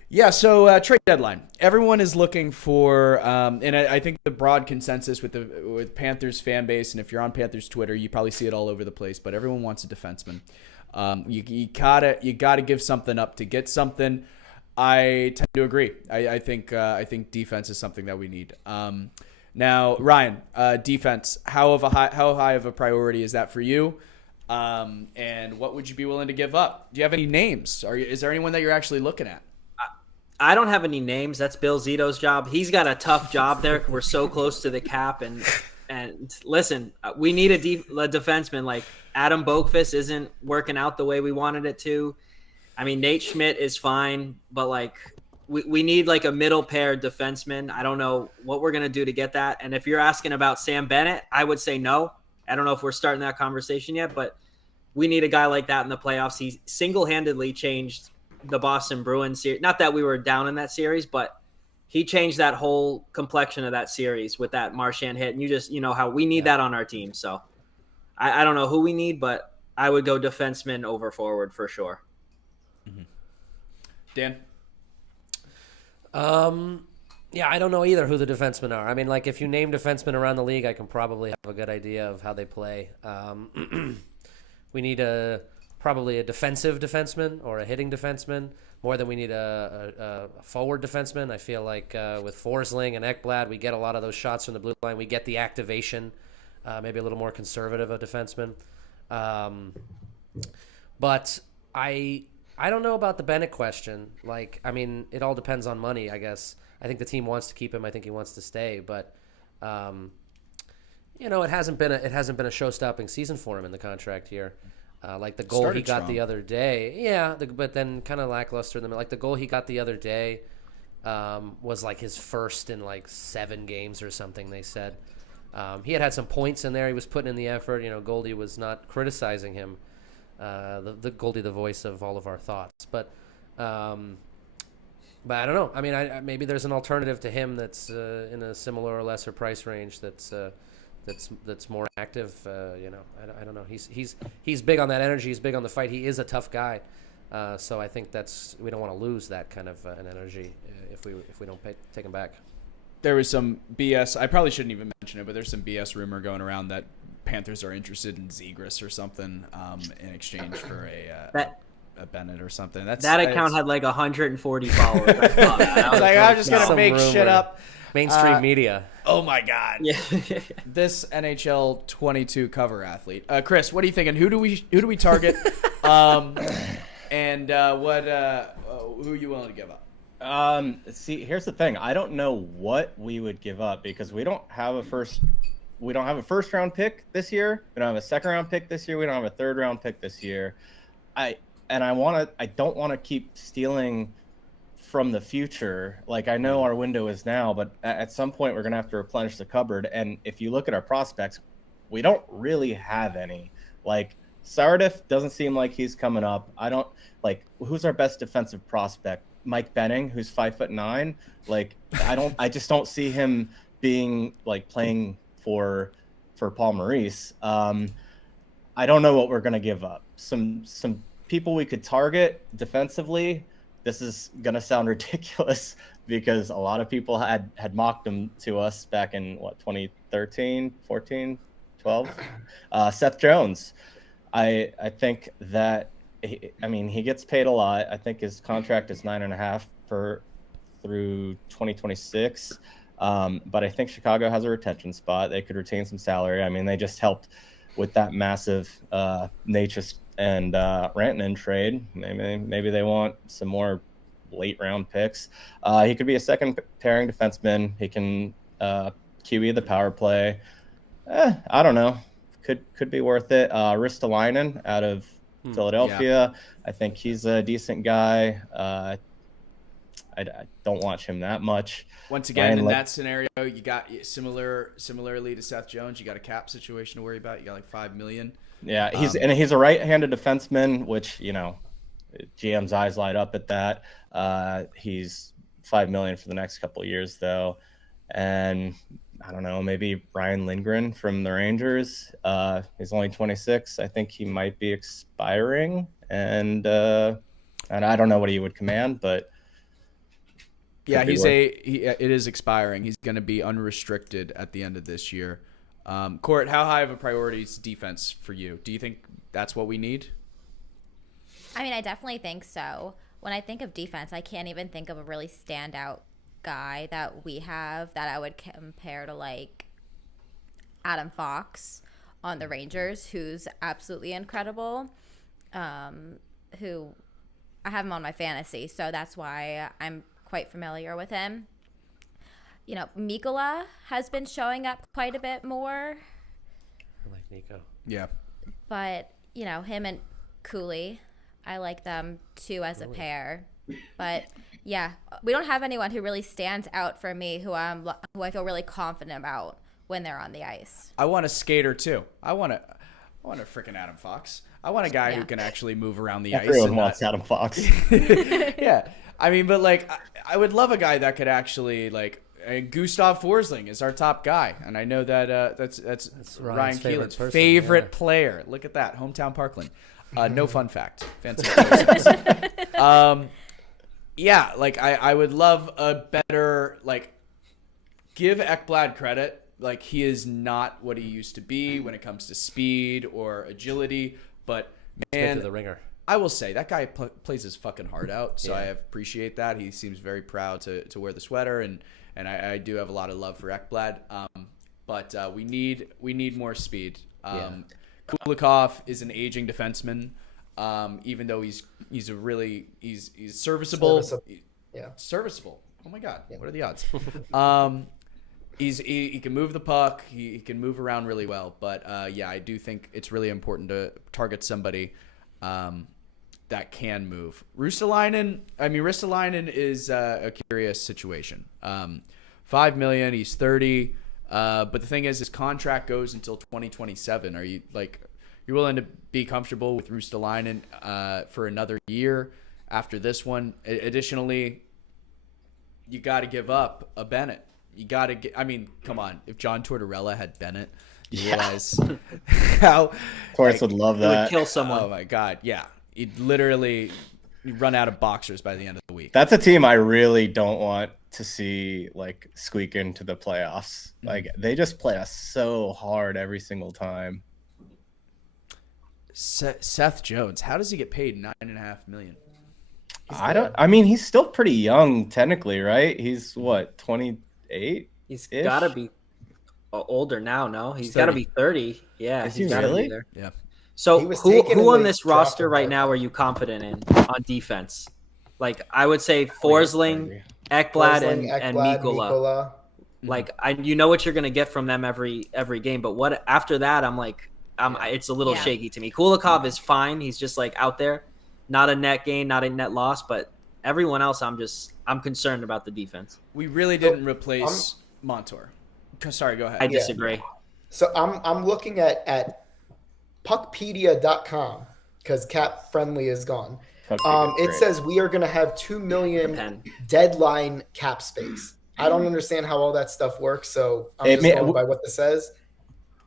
Sorry. So trade deadline. Everyone is looking for, and I think the broad consensus with Panthers fan base, and if you're on Panthers Twitter, you probably see it all over the place, but everyone wants a defenseman. You gotta give something up to get something. I tend to agree. I think defense is something that we need. Now, Ryan, defense. How high of a priority is that for you? And what would you be willing to give up? Do you have any names? Is there anyone that you're actually looking at? I don't have any names. That's Bill Zito's job. He's got a tough job there. We're so close to the cap, and listen, we need a defenseman. Like Adam Boqvist isn't working out the way we wanted it to. I mean, Nate Schmidt is fine, but like. We need like a middle pair defenseman. I don't know what we're going to do to get that. And if you're asking about Sam Bennett, I would say no. I don't know if we're starting that conversation yet, but we need a guy like that in the playoffs. He single-handedly changed the Boston Bruins series. Not that we were down in that series, but he changed that whole complexion of that series with that Marchand hit. And you know how we need that on our team. So I don't know who we need, but I would go defenseman over forward for sure. Mm-hmm. Dan? I don't know either who the defensemen are. I mean, like if you name defensemen around the league, I can probably have a good idea of how they play. We need probably a defensive defenseman or a hitting defenseman more than we need a forward defenseman. I feel like with Forsling and Ekblad, we get a lot of those shots from the blue line. We get the activation, maybe a little more conservative a defenseman. But I don't know about the Bennett question. Like, I mean, it all depends on money, I guess. I think the team wants to keep him. I think he wants to stay, but it hasn't been a show-stopping season for him in the contract here. Like the goal Started he got strong. the other day, but then kind of lackluster. Like the goal he got the other day was like his first in like 7 games or something. They said he had some points in there. He was putting in the effort. Goldie was not criticizing him. The Goldie, the voice of all of our thoughts, but I don't know. I mean, maybe there's an alternative to him that's in a similar or lesser price range that's more active. I don't know. He's big on that energy. He's big on the fight. He is a tough guy. So I think we don't want to lose that kind of an energy if we don't take him back. there was some BS. I probably shouldn't even mention it, but there's some BS rumor going around that Panthers are interested in Zegras or something in exchange for a Bennett or something. That account had like 140 followers. I saw that. I was I'm just gonna Some make shit rumor. up. Mainstream media. Oh my God! Yeah. This NHL 22 cover athlete, Chris. What are you thinking? Who do we target? And who are you willing to give up? See, here's the thing. I don't know what we would give up because we don't have a first round pick this year. We don't have a second round pick this year. We don't have a third round pick this year. I don't want to keep stealing from the future. Like, I know our window is now, but at some point we're going to have to replenish the cupboard. And if you look at our prospects, we don't really have any. Like, Sardif doesn't seem like he's coming up. Who's our best defensive prospect? Mike Benning, who's 5'9". Like, I just don't see him being like playing for Paul Maurice. I don't know what we're going to give up. Some people we could target defensively. This is going to sound ridiculous because a lot of people had mocked him to us back in 2013, 14, 12. Seth Jones. I think that he gets paid a lot. I think his contract is 9.5 through 2026. But I think Chicago has a retention spot. They could retain some salary. I mean, they just helped with that massive Natchez and Rantanen trade. Maybe they want some more late round picks. He could be a second pairing defenseman. He can QE the power play. I don't know. Could be worth it. Ristolainen out of Philadelphia. Yeah. I think he's a decent guy. I don't watch him that much. Once again, that scenario, you got similarly to Seth Jones, you got a cap situation to worry about. You got like $5 million. Yeah, he's a right-handed defenseman, which, GM's eyes light up at that. He's $5 million for the next couple of years, though. And I don't know, maybe Ryan Lindgren from the Rangers. He's only 26. I think he might be expiring, and I don't know what he would command, but yeah, it is expiring. He's going to be unrestricted at the end of this year. Court, how high of a priority is defense for you? Do you think that's what we need? I mean, I definitely think so. When I think of defense, I can't even think of a really standout guy that we have that I would compare to like Adam Fox on the Rangers, who's absolutely incredible. Who I have him on my fantasy, so that's why I'm quite familiar with him. Mikkola has been showing up quite a bit more. I like Nico. Yeah. But, him and Cooley, I like them too as a pair. But, yeah, we don't have anyone who really stands out for me who I feel really confident about when they're on the ice. I want a skater too. I want a freaking Adam Fox. I want a guy who can actually move around the ice. Everyone wants Adam Fox. Yeah. I mean, but like, I would love a guy that could actually like. Gustav Forsling is our top guy, and I know that that's Ryan Keelan's favorite player. Look at that, hometown Parkland. No fun fact. Fancy. Yeah, like I would love a better give Ekblad credit. Like, he is not what he used to be when it comes to speed or agility, but man, to the ringer. I will say that guy plays his fucking heart out, so I appreciate that. He seems very proud to wear the sweater, and I do have a lot of love for Ekblad. But we need more speed. Kulikov is an aging defenseman, even though he's serviceable. Serviceable. Oh my God, what are the odds? He can move the puck. He can move around really well. But I do think it's really important to target somebody that can move. Ristolainen is a curious situation. $5 million. He's 30. But the thing is, his contract goes until 2027. Are you you're willing to be comfortable with Ristolainen for another year after this one? Additionally, you got to give up a Bennett. You got to get. I mean, come on. If John Tortorella had Bennett, you realize how. Of course, would love that. It would kill someone. Oh my God, yeah. You'd run out of boxers by the end of the week. That's a team I really don't want to see like squeak into the playoffs. Like they just play us so hard every single time. Seth Jones, how does he get paid $9.5 million? I mean, he's still pretty young technically, right? He's what, 28? He's got to be older now, no? He's got to be 30. Yeah, he's got to really? be there. Yeah. So who on this roster draft right now are you confident in on defense? Like I would say Forsling, Ekblad, and Mikkola. Like you know what you're gonna get from them every game, but what after that it's a little shaky to me. Kulikov is fine. He's just like out there, not a net gain, not a net loss, but everyone else I'm concerned about the defense. We really didn't replace Montour. Sorry, go ahead. I disagree. So I'm looking at puckpedia.com because Cap Friendly is gone. It says we are going to have $2 million deadline cap space. I don't understand how all that stuff works, so I'm just going by what this says.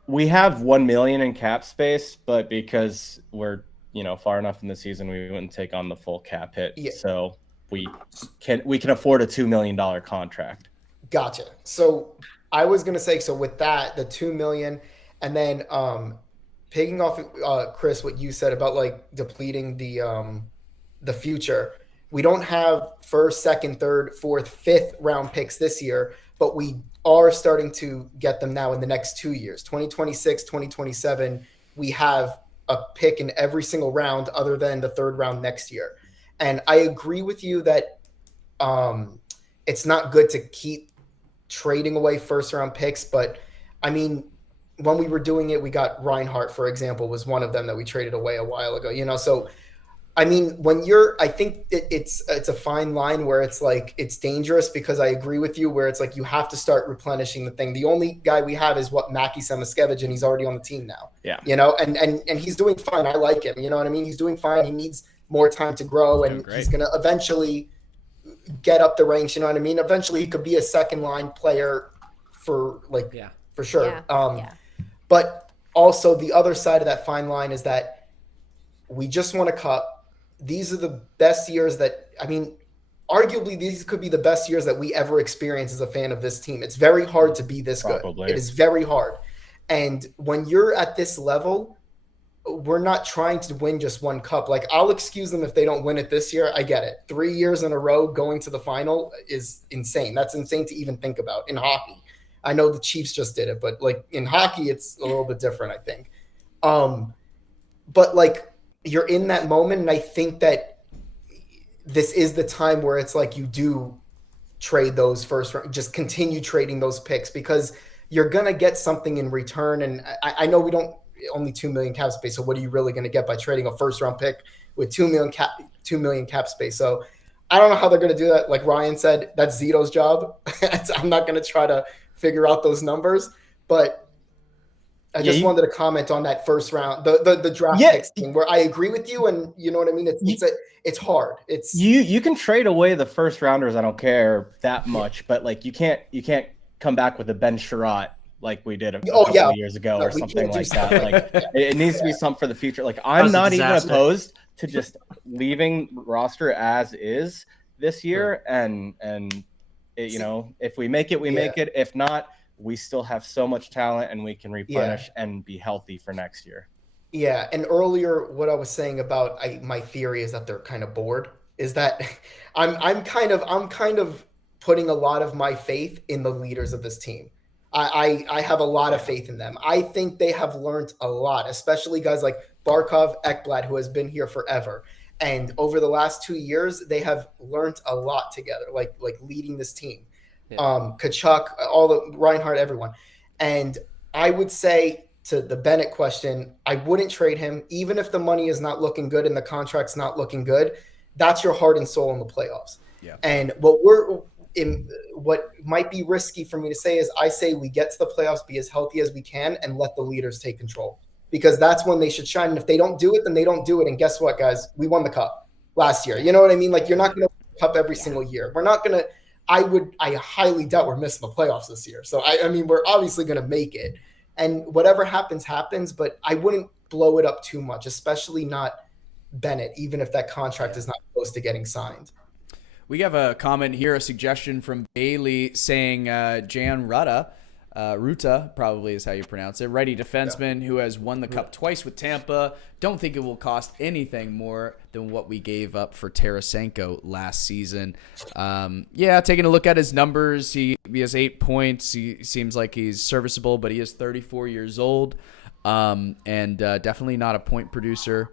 We have $1 million in cap space, but because we're far enough in the season, we wouldn't take on the full cap hit. Yeah. So we can afford a $2 million contract. Gotcha. So I was going to say, so with that, the $2 million, and then picking off Chris, what you said about like depleting the future. We don't have first, second, third, fourth, fifth round picks this year, but we are starting to get them now in the next 2 years. 2026, 2027, we have a pick in every single round other than the third round next year. And I agree with you that it's not good to keep trading away first round picks, but I mean, when we were doing it, we got Reinhart, for example, was one of them that we traded away a while ago, so I mean, I think it's a fine line where it's like, it's dangerous because I agree with you where it's like, you have to start replenishing the thing. The only guy we have is Mackie Samoskevich, and he's already on the team now. Yeah. And he's doing fine. I like him. You know what I mean? He's doing fine. He needs more time to grow, and he's going to eventually get up the ranks. You know what I mean? Eventually he could be a second line player for sure. But also the other side of that fine line is that we just won a cup. These are the best years arguably these could be the best years that we ever experienced as a fan of this team. It's very hard to be this good. It is very hard. And when you're at this level, we're not trying to win just one cup. Like, I'll excuse them if they don't win it this year. I get it. 3 years in a row going to the final is insane. That's insane to even think about in hockey. I know the Chiefs just did it, but like in hockey, it's a little bit different, I think. But like, you're in that moment, and I think that this is the time where it's like you do trade those first round, just continue trading those picks because you're going to get something in return. And I know we don't only 2 million cap space. So what are you really going to get by trading a first round pick with 2 million cap space? So I don't know how they're going to do that. Like Ryan said, that's Zito's job. I'm not going to try to figure out those numbers, but I just wanted to comment on that first round, the draft picks thing, where I agree with you, and you know what I mean. It's hard. It's you can trade away the first rounders. I don't care that much, but like you can't come back with a Ben Sherratt like we did a couple of years ago or something like that. Like it needs to be something for the future. Like I'm not even opposed to just leaving roster as is this year, and if we make it, we make it. If not, we still have so much talent and we can replenish and be healthy for next year. Yeah. And earlier, what I was saying about my theory is that they're kind of bored, is that I'm kind of putting a lot of my faith in the leaders of this team. I have a lot of faith in them. I think they have learned a lot, especially guys like Barkov, Ekblad, who has been here forever. And over the last 2 years, they have learned a lot together, like leading this team. Kachuk, all the Reinhart, everyone. And I would say to the Bennett question, I wouldn't trade him, even if the money is not looking good and the contract's not looking good. That's your heart and soul in the playoffs. Yeah. And what might be risky for me to say is I say we get to the playoffs, be as healthy as we can, and let the leaders take control, because that's when they should shine. And if they don't do it, then they don't do it. And guess what, guys? We won the cup last year. You know what I mean? Like, you're not going to win the cup every single year. We're not going to. I highly doubt we're missing the playoffs this year. So, I mean, we're obviously going to make it. And whatever happens, but I wouldn't blow it up too much, especially not Bennett, even if that contract is not close to getting signed. We have a comment here, a suggestion from Bailey saying Jan Ruta probably is how you pronounce it. Righty defenseman who has won the cup twice with Tampa. Don't think it will cost anything more than what we gave up for Tarasenko last season. Taking a look at his numbers, he has 8 points. He seems like he's serviceable, but he is 34 years old and definitely not a point producer.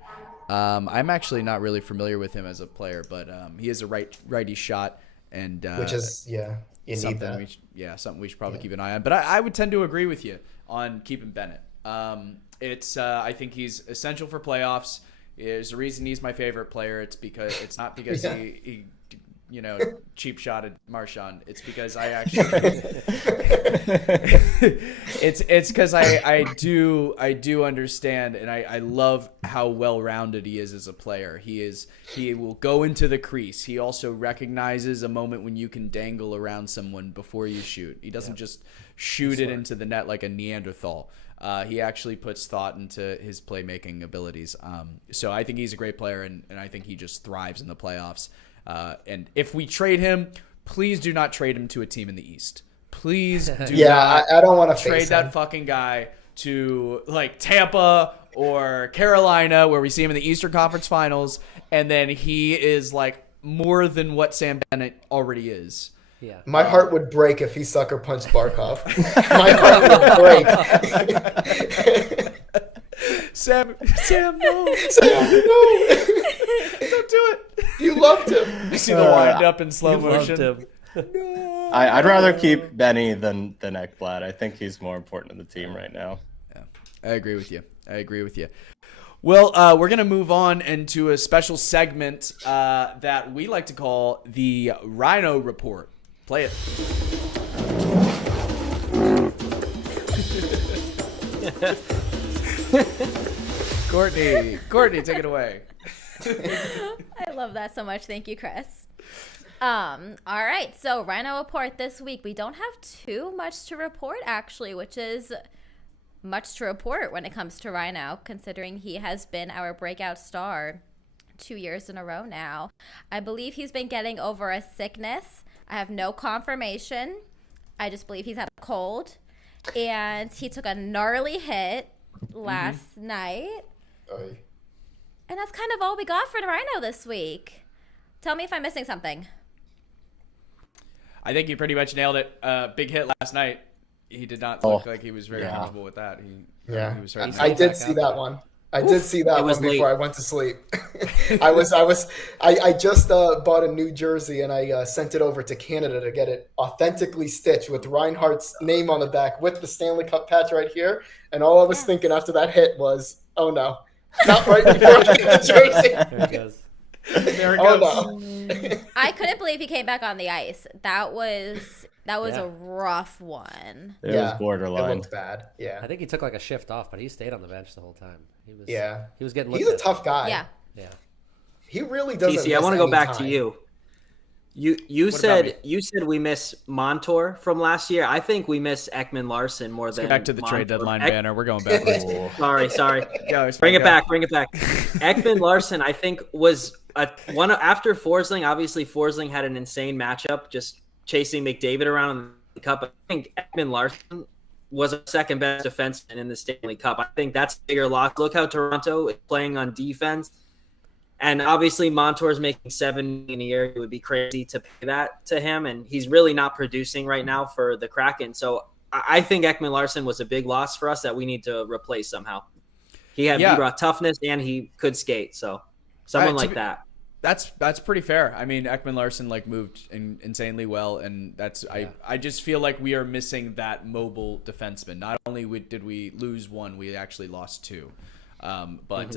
I'm actually not really familiar with him as a player, but he is a righty shot, and which is you need that. Something we should probably keep an eye on. But I would tend to agree with you on keeping Bennett. I think he's essential for playoffs. There's a reason he's my favorite player. It's not because he cheap shotted Marchand. It's because I actually it's because I do understand, and I love how well-rounded he is as a player. He will go into the crease. He also recognizes a moment when you can dangle around someone before you shoot. He doesn't just shoot it into the net like a Neanderthal. He actually puts thought into his playmaking abilities. So I think he's a great player, and I think he just thrives in the playoffs. And if we trade him, please do not trade him to a team in the East. Please do not I don't want to trade that fucking guy to like Tampa or Carolina, where we see him in the Eastern Conference Finals, and then he is like more than what Sam Bennett already is. Yeah. My heart would break if he sucker punched Barkov. My heart would break. Sam, no. Sam, no. Don't do it. You loved him. You see the wind up in slow You motion. loved him. I'd rather keep Benny than Ekblad. I think he's more important to the team right now. Yeah, I agree with you. Well, we're going to move on into a special segment that we like to call the Rhino Report. Play it. Courtney, take it away. I love that so much. Thank you, Chris. All right. So Rhino Report this week. We don't have too much to report, actually, which is much to report when it comes to Rhino, considering he has been our breakout star 2 years in a row now. I believe he's been getting over a sickness. I have no confirmation. I just believe he's had a cold. And he took a gnarly hit last night. Oy. And that's kind of all we got for the Rhino this week. Tell me if I'm missing something. I think you pretty much nailed it. Big hit last night. He did not look like he was very comfortable with that. He was I did see that one. I did see that one before I went to sleep. I just bought a new jersey and I sent it over to Canada to get it authentically stitched with Reinhardt's name on the back with the Stanley Cup patch right here. And all I was thinking after that hit was, oh no, not right before I get the jersey. There it goes. There it goes. Oh no. I couldn't believe he came back on the ice. That was a rough one. It was It borderline. looked bad. Yeah. I think he took like a shift off, but he stayed on the bench the whole time. He was getting looked He's a at. tough guy. Yeah. Yeah. He really doesn't. TC, I want to go back to time. you. You said we miss Montour from last year. I think we miss Ekman Larson more than. Get back to the Montour. trade deadline banner. We're going backwards. Sorry. Go, Bring it back. Ekman Larson, I think, was one after Forsling. Obviously, Forsling had an insane matchup, just chasing McDavid around in the cup. I think Ekman Larson was a second best defenseman in the Stanley Cup. I think that's a bigger loss. Look how Toronto is playing on defense. And obviously, Montour's making $7 million a year. It would be crazy to pay that to him, and he's really not producing right now for the Kraken. So I think Ekman Larson was a big loss for us that we need to replace somehow. He brought toughness and he could skate. So someone like that. That's pretty fair. I mean, Ekman Larson moved insanely well, and I just feel like we are missing that mobile defenseman. Not only did we lose one, we actually lost two. But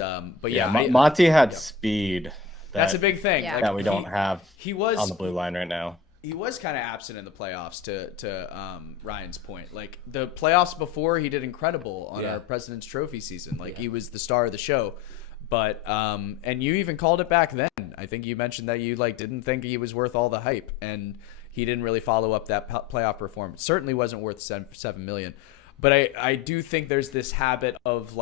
yeah, Monty had speed. That's a big thing. Yeah. That we don't have He was on the blue line right now. He was kind of absent in the playoffs. To Ryan's point, like the playoffs before, he did incredible on our President's Trophy season. He was the star of the show. But and you even called it back then. I think you mentioned that you didn't think he was worth all the hype, and he didn't really follow up that playoff performance. Certainly wasn't worth $7 million. But I do think there's this habit of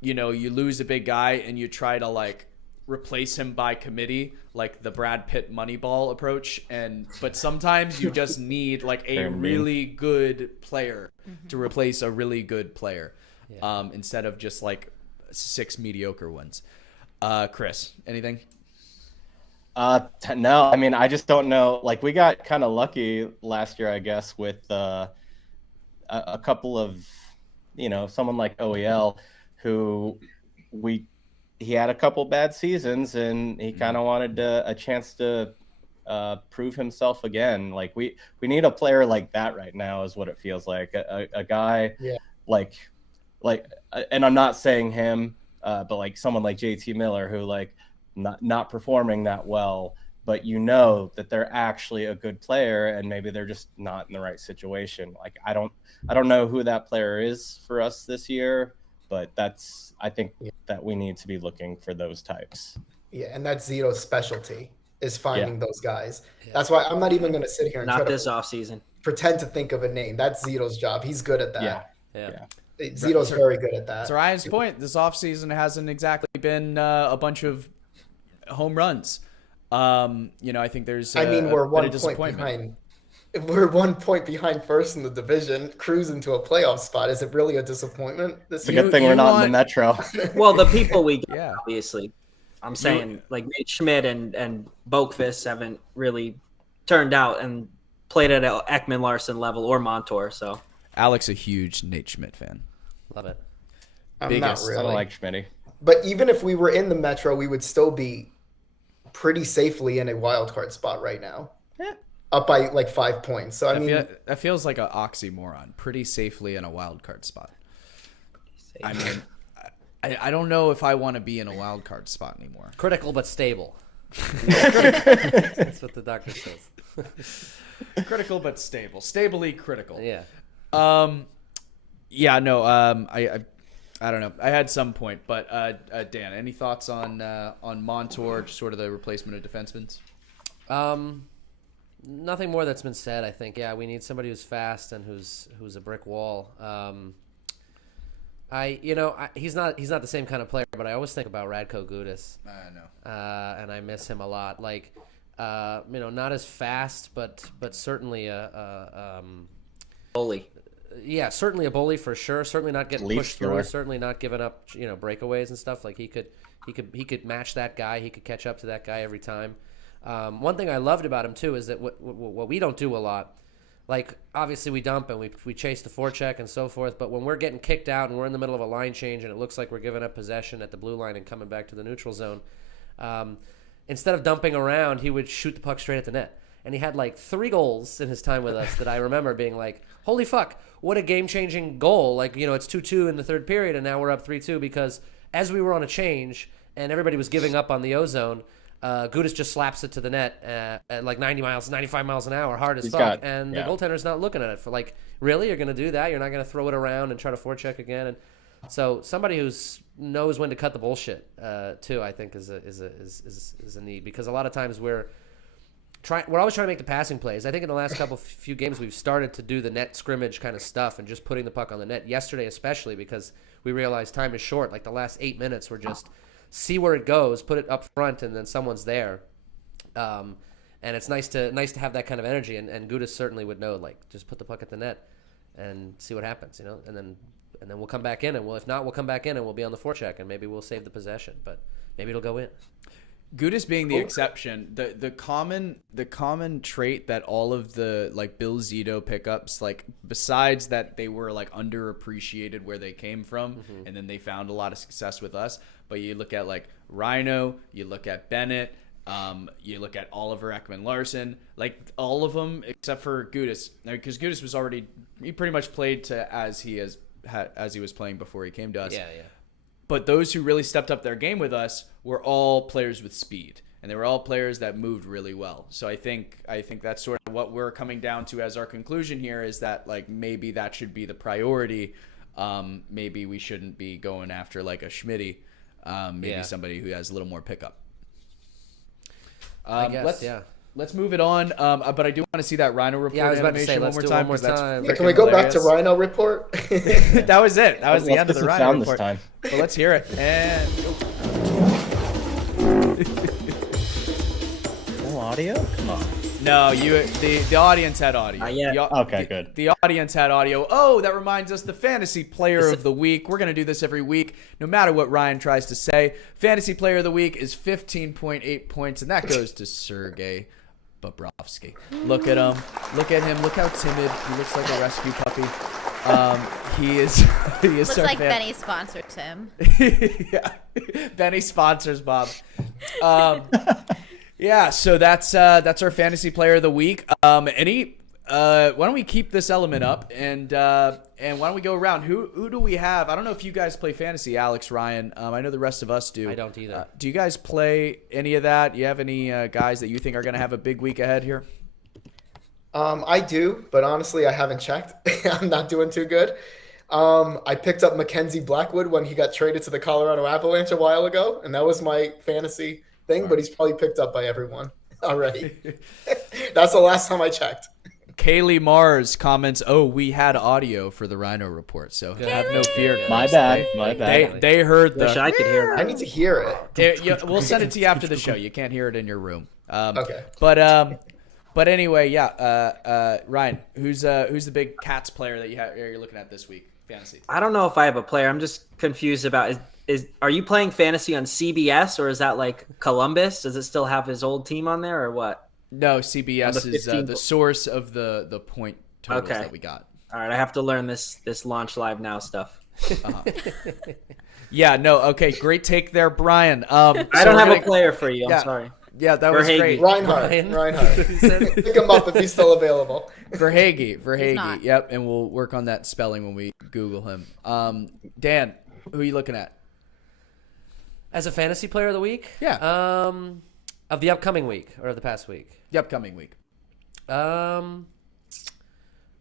you lose a big guy and you try to replace him by committee, like the Brad Pitt Moneyball approach. But sometimes you just need like a really good player to replace a really good player, instead of just like 6 mediocre ones. Chris, anything? No, I mean, I just don't know. Like, we got kind of lucky last year, I guess, with a couple of, someone like OEL, who he had a couple bad seasons, and he kind of wanted a chance to prove himself again. Like, we need a player like that right now, is what it feels like. A guy like, and I'm not saying him, but like someone like JT Miller, who like not performing that well, but that they're actually a good player, and maybe they're just not in the right situation. Like, I don't know who that player is for us this year, but I think that we need to be looking for those types. Yeah, and that's Zito's specialty, is finding those guys. Yeah. That's why I'm not even going to sit here and not this offseason pretend to think of a name. That's Zito's job. He's good at that. Yeah. Zito's very good at that. To Ryan's point, this offseason hasn't exactly been a bunch of home runs. I think there's we're 1 point behind. We're 1 point behind first in the division, cruising to a playoff spot. Is it really a disappointment this year? It's a good thing we're not in the Metro. Well, the people we get, obviously. I'm saying, like, Nate Schmidt and Boakfist haven't really turned out and played at an Ekman Larson level or Montour. So Alex, a huge Nate Schmidt fan. Love it. I'm not really. I don't like Schmitty. But even if we were in the Metro, we would still be pretty safely in a wild card spot right now. Yeah. Up by like 5 points. So that feels like an oxymoron. Pretty safely in a wild card spot. I mean, I don't know if I want to be in a wild card spot anymore. Critical but stable. That's what the doctor says. Critical but stable. Stably critical. Yeah. I don't know. I had some point, but Dan, any thoughts on Montour, just sort of the replacement of defensemen? Nothing more that's been said. I think we need somebody who's fast and who's a brick wall. He's not the same kind of player, but I always think about Radko Gudas. I know. And I miss him a lot. Like, not as fast, but certainly a bully. Yeah, certainly a bully for sure. Certainly not getting pushed through. Certainly not giving up, breakaways and stuff. Like, he could match that guy. He could catch up to that guy every time. One thing I loved about him too is that what we don't do a lot. Like, obviously we dump and we chase the forecheck and so forth, but when we're getting kicked out and we're in the middle of a line change and it looks like we're giving up possession at the blue line and coming back to the neutral zone, instead of dumping around, he would shoot the puck straight at the net. And he had like 3 goals in his time with us that I remember being like, holy fuck, what a game-changing goal. Like, it's 2-2 in the third period and now we're up 3-2 because as we were on a change and everybody was giving up on the O-zone, Gudas just slaps it to the net at like 95 miles an hour, hard as fuck. The goaltender's not looking at it for like, really? You're going to do that? You're not going to throw it around and try to forecheck again? And so somebody who knows when to cut the bullshit, too, I think is a need, because a lot of times we're always trying to make the passing plays. I think in the last few games we've started to do the net scrimmage kind of stuff and just putting the puck on the net. Yesterday especially, because we realized time is short. Like, the last 8 minutes were just see where it goes, put it up front, and then someone's there. And it's nice to have that kind of energy. And Gudas certainly would know, like, just put the puck at the net and see what happens, and then we'll come back in, and if not, we'll come back in and we'll be on the forecheck, and maybe we'll save the possession, but maybe it'll go in. Gudas being the exception, the common trait that all of the like Bill Zito pickups, like, besides that they were like underappreciated where they came from, and then they found a lot of success with us. But you look at like Rhino, you look at Bennett, you look at Oliver Ekman Larson, like all of them except for Gudas, because Gudas was he pretty much played to as he was playing before he came to us. Yeah. But those who really stepped up their game with us were all players with speed, and they were all players that moved really well. So I think that's sort of what we're coming down to as our conclusion here, is that like maybe that should be the priority. Maybe we shouldn't be going after like a Schmitty, maybe somebody who has a little more pickup. I guess, Let's move it on. But I do want to see that Rhino report. Yeah, I was about to say, let's do it one more time. Can we go back to Rhino report? That was it. That was the end of the Rhino report. This time. Well, let's hear it. And No audio? Come on. No, the audience had audio. Okay, good. The audience had audio. Oh, that reminds us, the fantasy player of the week. We're going to do this every week, no matter what Ryan tries to say. Fantasy player of the week is 15.8 points, and that goes to Sergey Bobrovsky. Look at him. Look at him. Look how timid. He looks like a rescue puppy. He is Looks like Benny sponsors him. Yeah, Benny sponsors Bob. Yeah, so that's our fantasy player of the week. Why don't we keep this element up and why don't we go around? Who do we have? I don't know if you guys play fantasy, Alex, Ryan. I know the rest of us do. I don't either. Do you guys play any of that? Do you have any guys that you think are going to have a big week ahead here? I do, but honestly, I haven't checked. I'm not doing too good. I picked up Mackenzie Blackwood when he got traded to the Colorado Avalanche a while ago, and that was my fantasy thing, but he's probably picked up by everyone already. That's the last time I checked. Kaylee Mars comments, "Oh, we had audio for the Rhino report, so have no fear." My bad. They heard Wish I could hear I that. need to hear it. We'll send it to you after the show. You can't hear it in your room. Okay. But anyway, yeah. Ryan, who's the big Cats player that you're looking at this week? Fantasy. I don't know if I have a player. I'm just confused about are you playing fantasy on CBS or is that like Columbus? Does it still have his old team on there or what? No, CBS is the source of the point totals that we got. All right, I have to learn this Launch Live Now stuff. Yeah, no, okay, great take there, Brian. I don't have a player for you. I'm sorry. Yeah, that was great. Reinhardt. Pick him up if he's still available. Verhage. Yep, and we'll work on that spelling when we Google him. Dan, who are you looking at? As a fantasy player of the week? Yeah. Of the upcoming week or of the past week? The upcoming week. I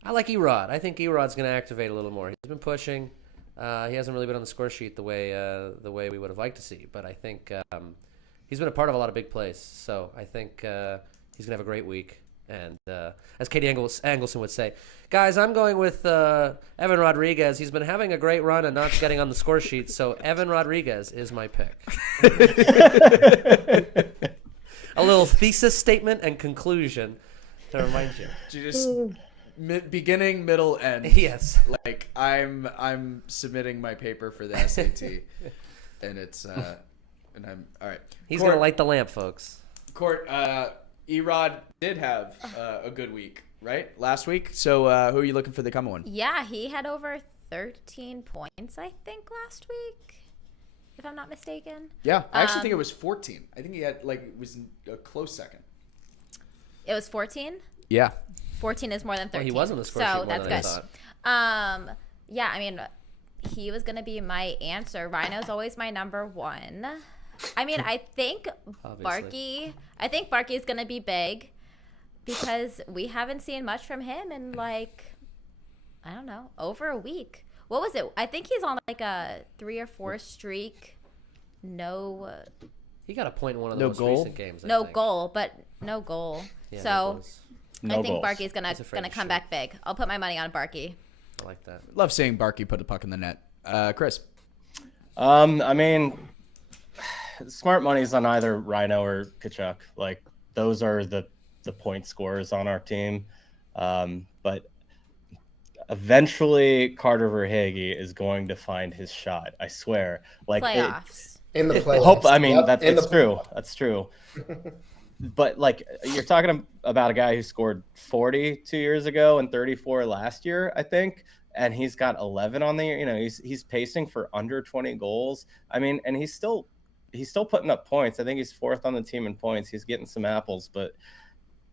like Erod. I think Erod's going to activate a little more. He's been pushing. He hasn't really been on the score sheet the way we would have liked to see, but I think he's been a part of a lot of big plays. So I think he's going to have a great week. And as Katie Angelson would say, guys, I'm going with Evan Rodriguez. He's been having a great run and not getting on the score sheet, so Evan Rodriguez is my pick. A little thesis statement and conclusion to remind you. Just beginning, middle, end. Yes. Like I'm submitting my paper for the SAT, and it's and I'm all right. He's gonna light the lamp, folks. Court, Erod did have a good week, right? Last week. So who are you looking for the coming one? Yeah, he had over 13 points, I think, last week, if I'm not mistaken. Yeah, I actually think it was 14. I think he had it was a close second. It was 14? Yeah. 14 is more than 13. Well, he was on the score sheet so more that's than I good. thought. Yeah, I mean, he was going to be my answer. Rhino's always my number one. I mean, I think Barkey is going to be big because we haven't seen much from him in I don't know, over a week. What was it? I think he's on a 3 or 4 streak. No. He got a point in one of the most recent games. No goal. Yeah, so I think goals. Barkey's gonna come back big. I'll put my money on Barkey. I like that. Love seeing Barkey put a puck in the net. Chris. I mean, smart money's on either Rhino or Kachuk. Those are the point scorers on our team. But eventually Carter Verhaeghe is going to find his shot. I swear. Playoffs. In the playoffs. That's true. That's true. But you're talking about a guy who scored 40 2 years ago and 34 last year, I think, and he's got 11 on the year. He's pacing for under 20 goals. I mean, and he's still putting up points. I think he's 4th on the team in points. He's getting some apples, but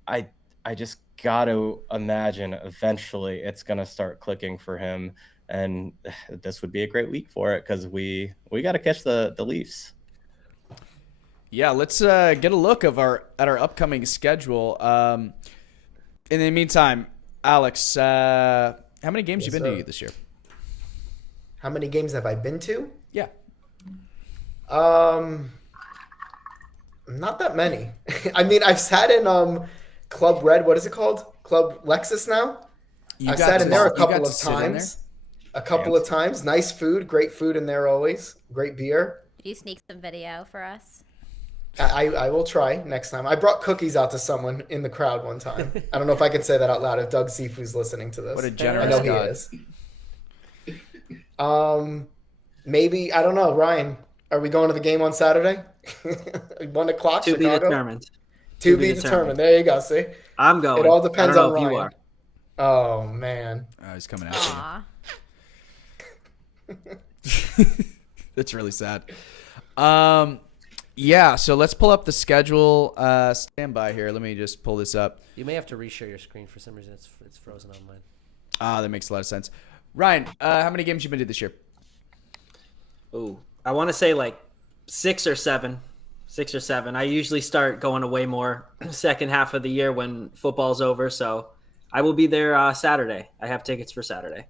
I just got to imagine eventually it's going to start clicking for him, and this would be a great week for it because we got to catch the Leafs. Yeah, let's get a look at our upcoming schedule. In the meantime, Alex, how many games you been to this year? How many games have I been to? Yeah. Not that many. I mean, I've sat in Club Red. What is it called? Club Lexus now. I've sat in there a couple of times. Nice food, great food in there always. Great beer. Did you sneak some video for us? I will try next time. I brought cookies out to someone in the crowd one time. I don't know if I can say that out loud if Doug Sifu's listening to this. What a I generous know God. he is. Maybe, I don't know. Ryan, are we going to the game on Saturday? 1 o'clock, To be Chicago? determined. To be determined. There you go. See? I'm going. It all depends I don't on know if Ryan. you are. Oh, man. Oh, he's coming after Aw. you. That's really sad. Yeah, so let's pull up the schedule. Stand by here. Let me just pull this up. You may have to reshare your screen for some reason. It's frozen on mine. That makes a lot of sense. Ryan, how many games you been to this year? Ooh, I want to say like 6 or 7. 6 or 7. I usually start going away more second half of the year when football's over. So I will be there Saturday. I have tickets for Saturday.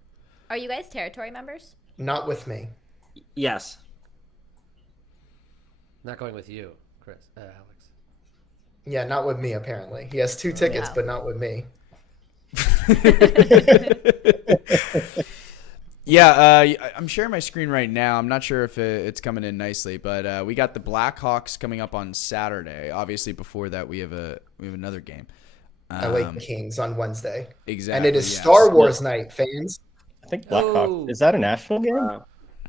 Are you guys territory members? Not with me. Yes. Not going with you, Chris. Alex. Yeah, not with me, apparently. He has 2 tickets, Yeah. but not with me. Yeah, I'm sharing my screen right now. I'm not sure if it's coming in nicely, but we got the Blackhawks coming up on Saturday. Obviously, before that, we have another game. LA Kings on Wednesday. Exactly. And it is yes. Star Wars night, fans. I think Blackhawk. Oh. Is that a national game?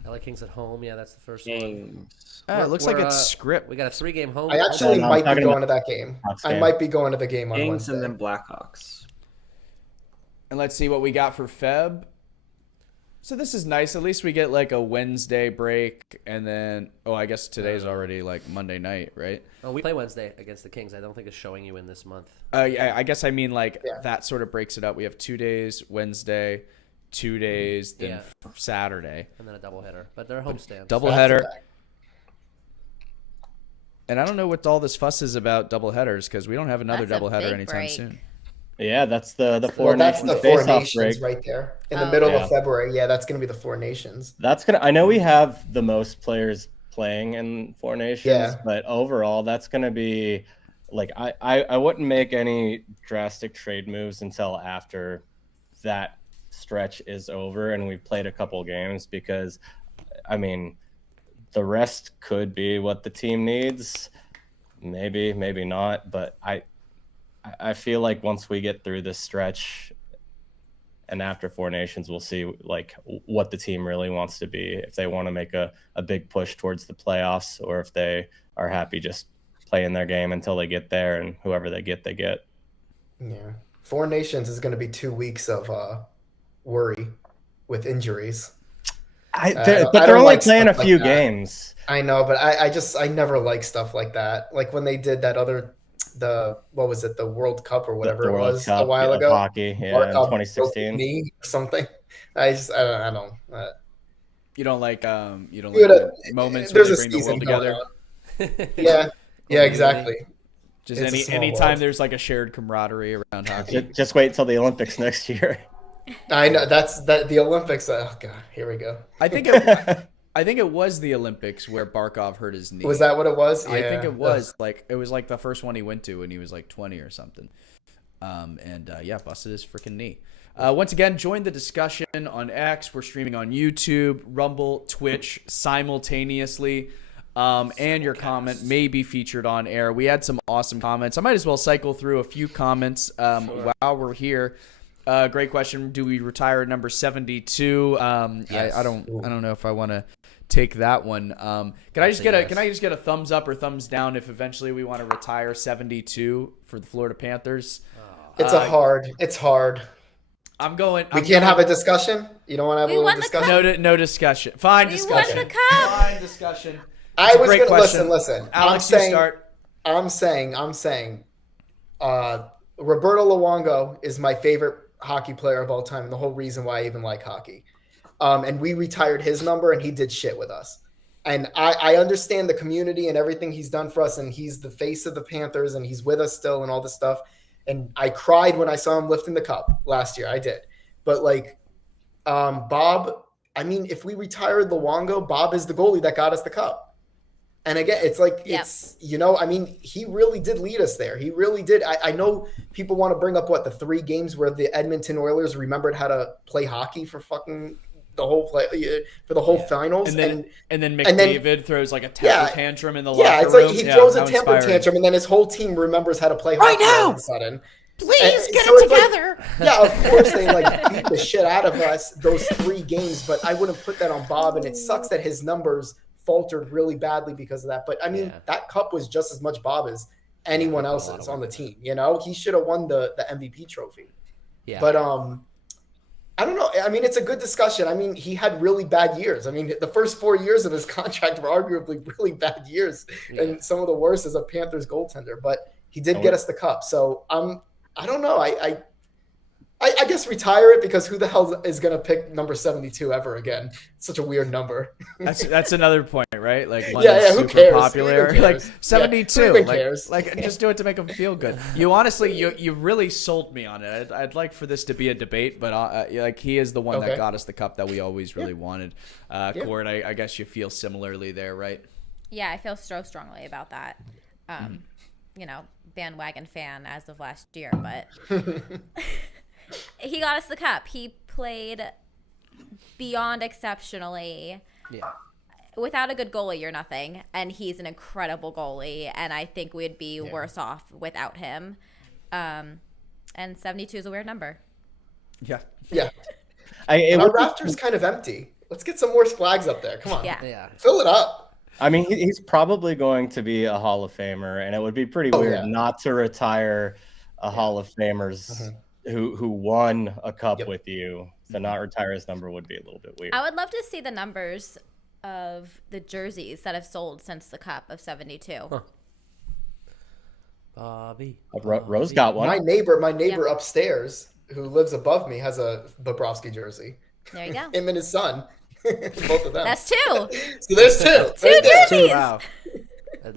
LA Kings at home. Yeah, that's the first one. Games. It looks like We're, it's script. We got a 3-game home. I actually no, I'm might be talking going about to that game. Hawks I game. might be going to the game on Kings Wednesday. and then Blackhawks. And let's see what we got for Feb. So this is nice. At least we get like a Wednesday break, and then I guess today's already like Monday night, right? Oh, we play Wednesday against the Kings. I don't think it's showing you in this month. Yeah, I guess I mean like Yeah. that sort of breaks it up. We have 2 days Wednesday, 2 days, then Yeah. Saturday. And then a doubleheader. But they're homestands. Doubleheader. And I don't know what all this fuss is about doubleheaders because we don't have another That's a doubleheader big anytime break. soon. Yeah, that's the Four Well, that's Nations the Four face-off Nations break. right there in the Oh. middle Yeah. of February. Yeah, that's going to be the Four Nations. That's gonna. I know we have the most players playing in Four Nations, Yeah. but overall, that's gonna be like I wouldn't make any drastic trade moves until after that stretch is over and we've played a couple games because, I mean, the rest could be what the team needs. Maybe, maybe not, but I feel like once we get through this stretch and after Four Nations, we'll see like what the team really wants to be, if they want to make a big push towards the playoffs or if they are happy just playing their game until they get there and whoever they get, they get. Yeah. Four Nations is going to be 2 weeks of worry with injuries. But I they're don't only like playing a stuff like few that. games. I know, but I never like stuff like that. Like when they did that what was it, the World Cup or whatever The it World was Cup a while of ago. hockey, yeah, World in Cup, 2016. knee or something. I don't. You don't like the moments where There's they a bring the season world going together. on. Yeah, exactly. Just It's a small anytime world. there's like a shared camaraderie around hockey. Just wait till the Olympics next year. I know the Olympics. Oh god, here we go. I think it was the Olympics where Barkov hurt his knee. Was that what it was? I think Yeah. it was like the first one he went to when he was like 20 or something. Busted his freaking knee. Once again, join the discussion on X. We're streaming on YouTube, Rumble, Twitch simultaneously. And your comment may be featured on air. We had some awesome comments. I might as well cycle through a few comments while we're here. Great question. Do we retire at number 72? Yes. I don't know if I want to take that one. Can I just get a thumbs up or thumbs down if eventually we want to retire 72 for the Florida Panthers? It's hard. We can't have a discussion. You don't want to have We a little won the discussion. No discussion. Fine We discussion. won the cup. Fine discussion. I It's a was great gonna question. listen. Alex, you start. I'm saying. Roberto Luongo is my favorite hockey player of all time. The whole reason why I even like hockey. And we retired his number, and he did shit with us. And I understand the community and everything he's done for us, and he's the face of the Panthers, and he's with us still, and all this stuff. And I cried when I saw him lifting the cup last year. I did, but like Bob. I mean, if we retired Luongo, Bob is the goalie that got us the cup. And again, it's like, I mean, he really did lead us there. He really did. I know people want to bring up the 3 games where the Edmonton Oilers remembered how to play hockey for fucking the whole play for the whole finals. And then McDavid throws like a temper tantrum in the locker room. Yeah, it's like he throws a temper tantrum, and then his whole team remembers how to play hockey all of a sudden. Please get it together. Of course they beat the shit out of us those 3 games, but I wouldn't put that on Bob, and it sucks that his numbers faltered really badly because of that. But I mean, that cup was just as much Bob as anyone else's on the team. He should have won the MVP trophy. Yeah. But I don't know. I mean, it's a good discussion. I mean, he had really bad years. I mean, the first 4 years of his contract were arguably really bad years, and some of the worst as a Panthers goaltender. But he did get us the cup. So I don't know. I guess retire it, because who the hell is going to pick number 72 ever again? It's such a weird number. That's another point, right? Like, who cares? Popular. Like 72. Cares? Like just do it to make them feel good. You honestly, you really sold me on it. I'd like for this to be a debate, but he is the one that got us the cup that we always really wanted. Court, I guess you feel similarly there, right? Yeah, I feel so strongly about that. Bandwagon fan as of last year, but he got us the cup. He played beyond exceptionally. Yeah. Without a good goalie, you're nothing, and he's an incredible goalie, and I think we'd be worse off without him. And 72 is a weird number. Yeah. Our rafter's kind of empty. Let's get some more flags up there. Come on. Yeah. Fill it up. I mean, he's probably going to be a Hall of Famer, and it would be pretty weird not to retire a Hall of Famers who won a cup with you. To not retire his number would be a little bit weird. I would love to see the numbers of the jerseys that have sold since the cup of 72. Huh. Bobby. Rose got one. My neighbor upstairs, who lives above me, has a Bobrovsky jersey. There you go. Him and his son. Both of them. That's 2. So there's 2. Two jerseys. Wow.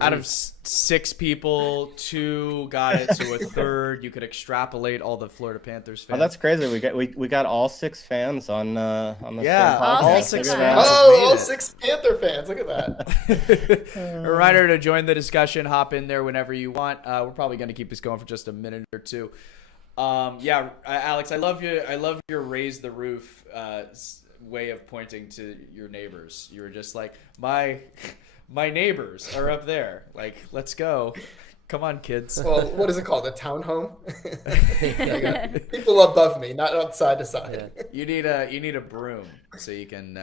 Out of 6 people, 2 got it, so a third. You could extrapolate all the Florida Panthers fans. Oh, that's crazy. We got all 6 fans on the same podcast. All 6 fans. All 6 Panther fans. Look at that. A reminder to join the discussion. Hop in there whenever you want. We're probably going to keep this going for just a minute or 2. Alex, I love your raise the roof way of pointing to your neighbors. You were just like, my neighbors are up there. Like, let's go. Come on, kids. Well, what is it called? A townhome? People above me, not on side to side. Yeah. You need a broom so you can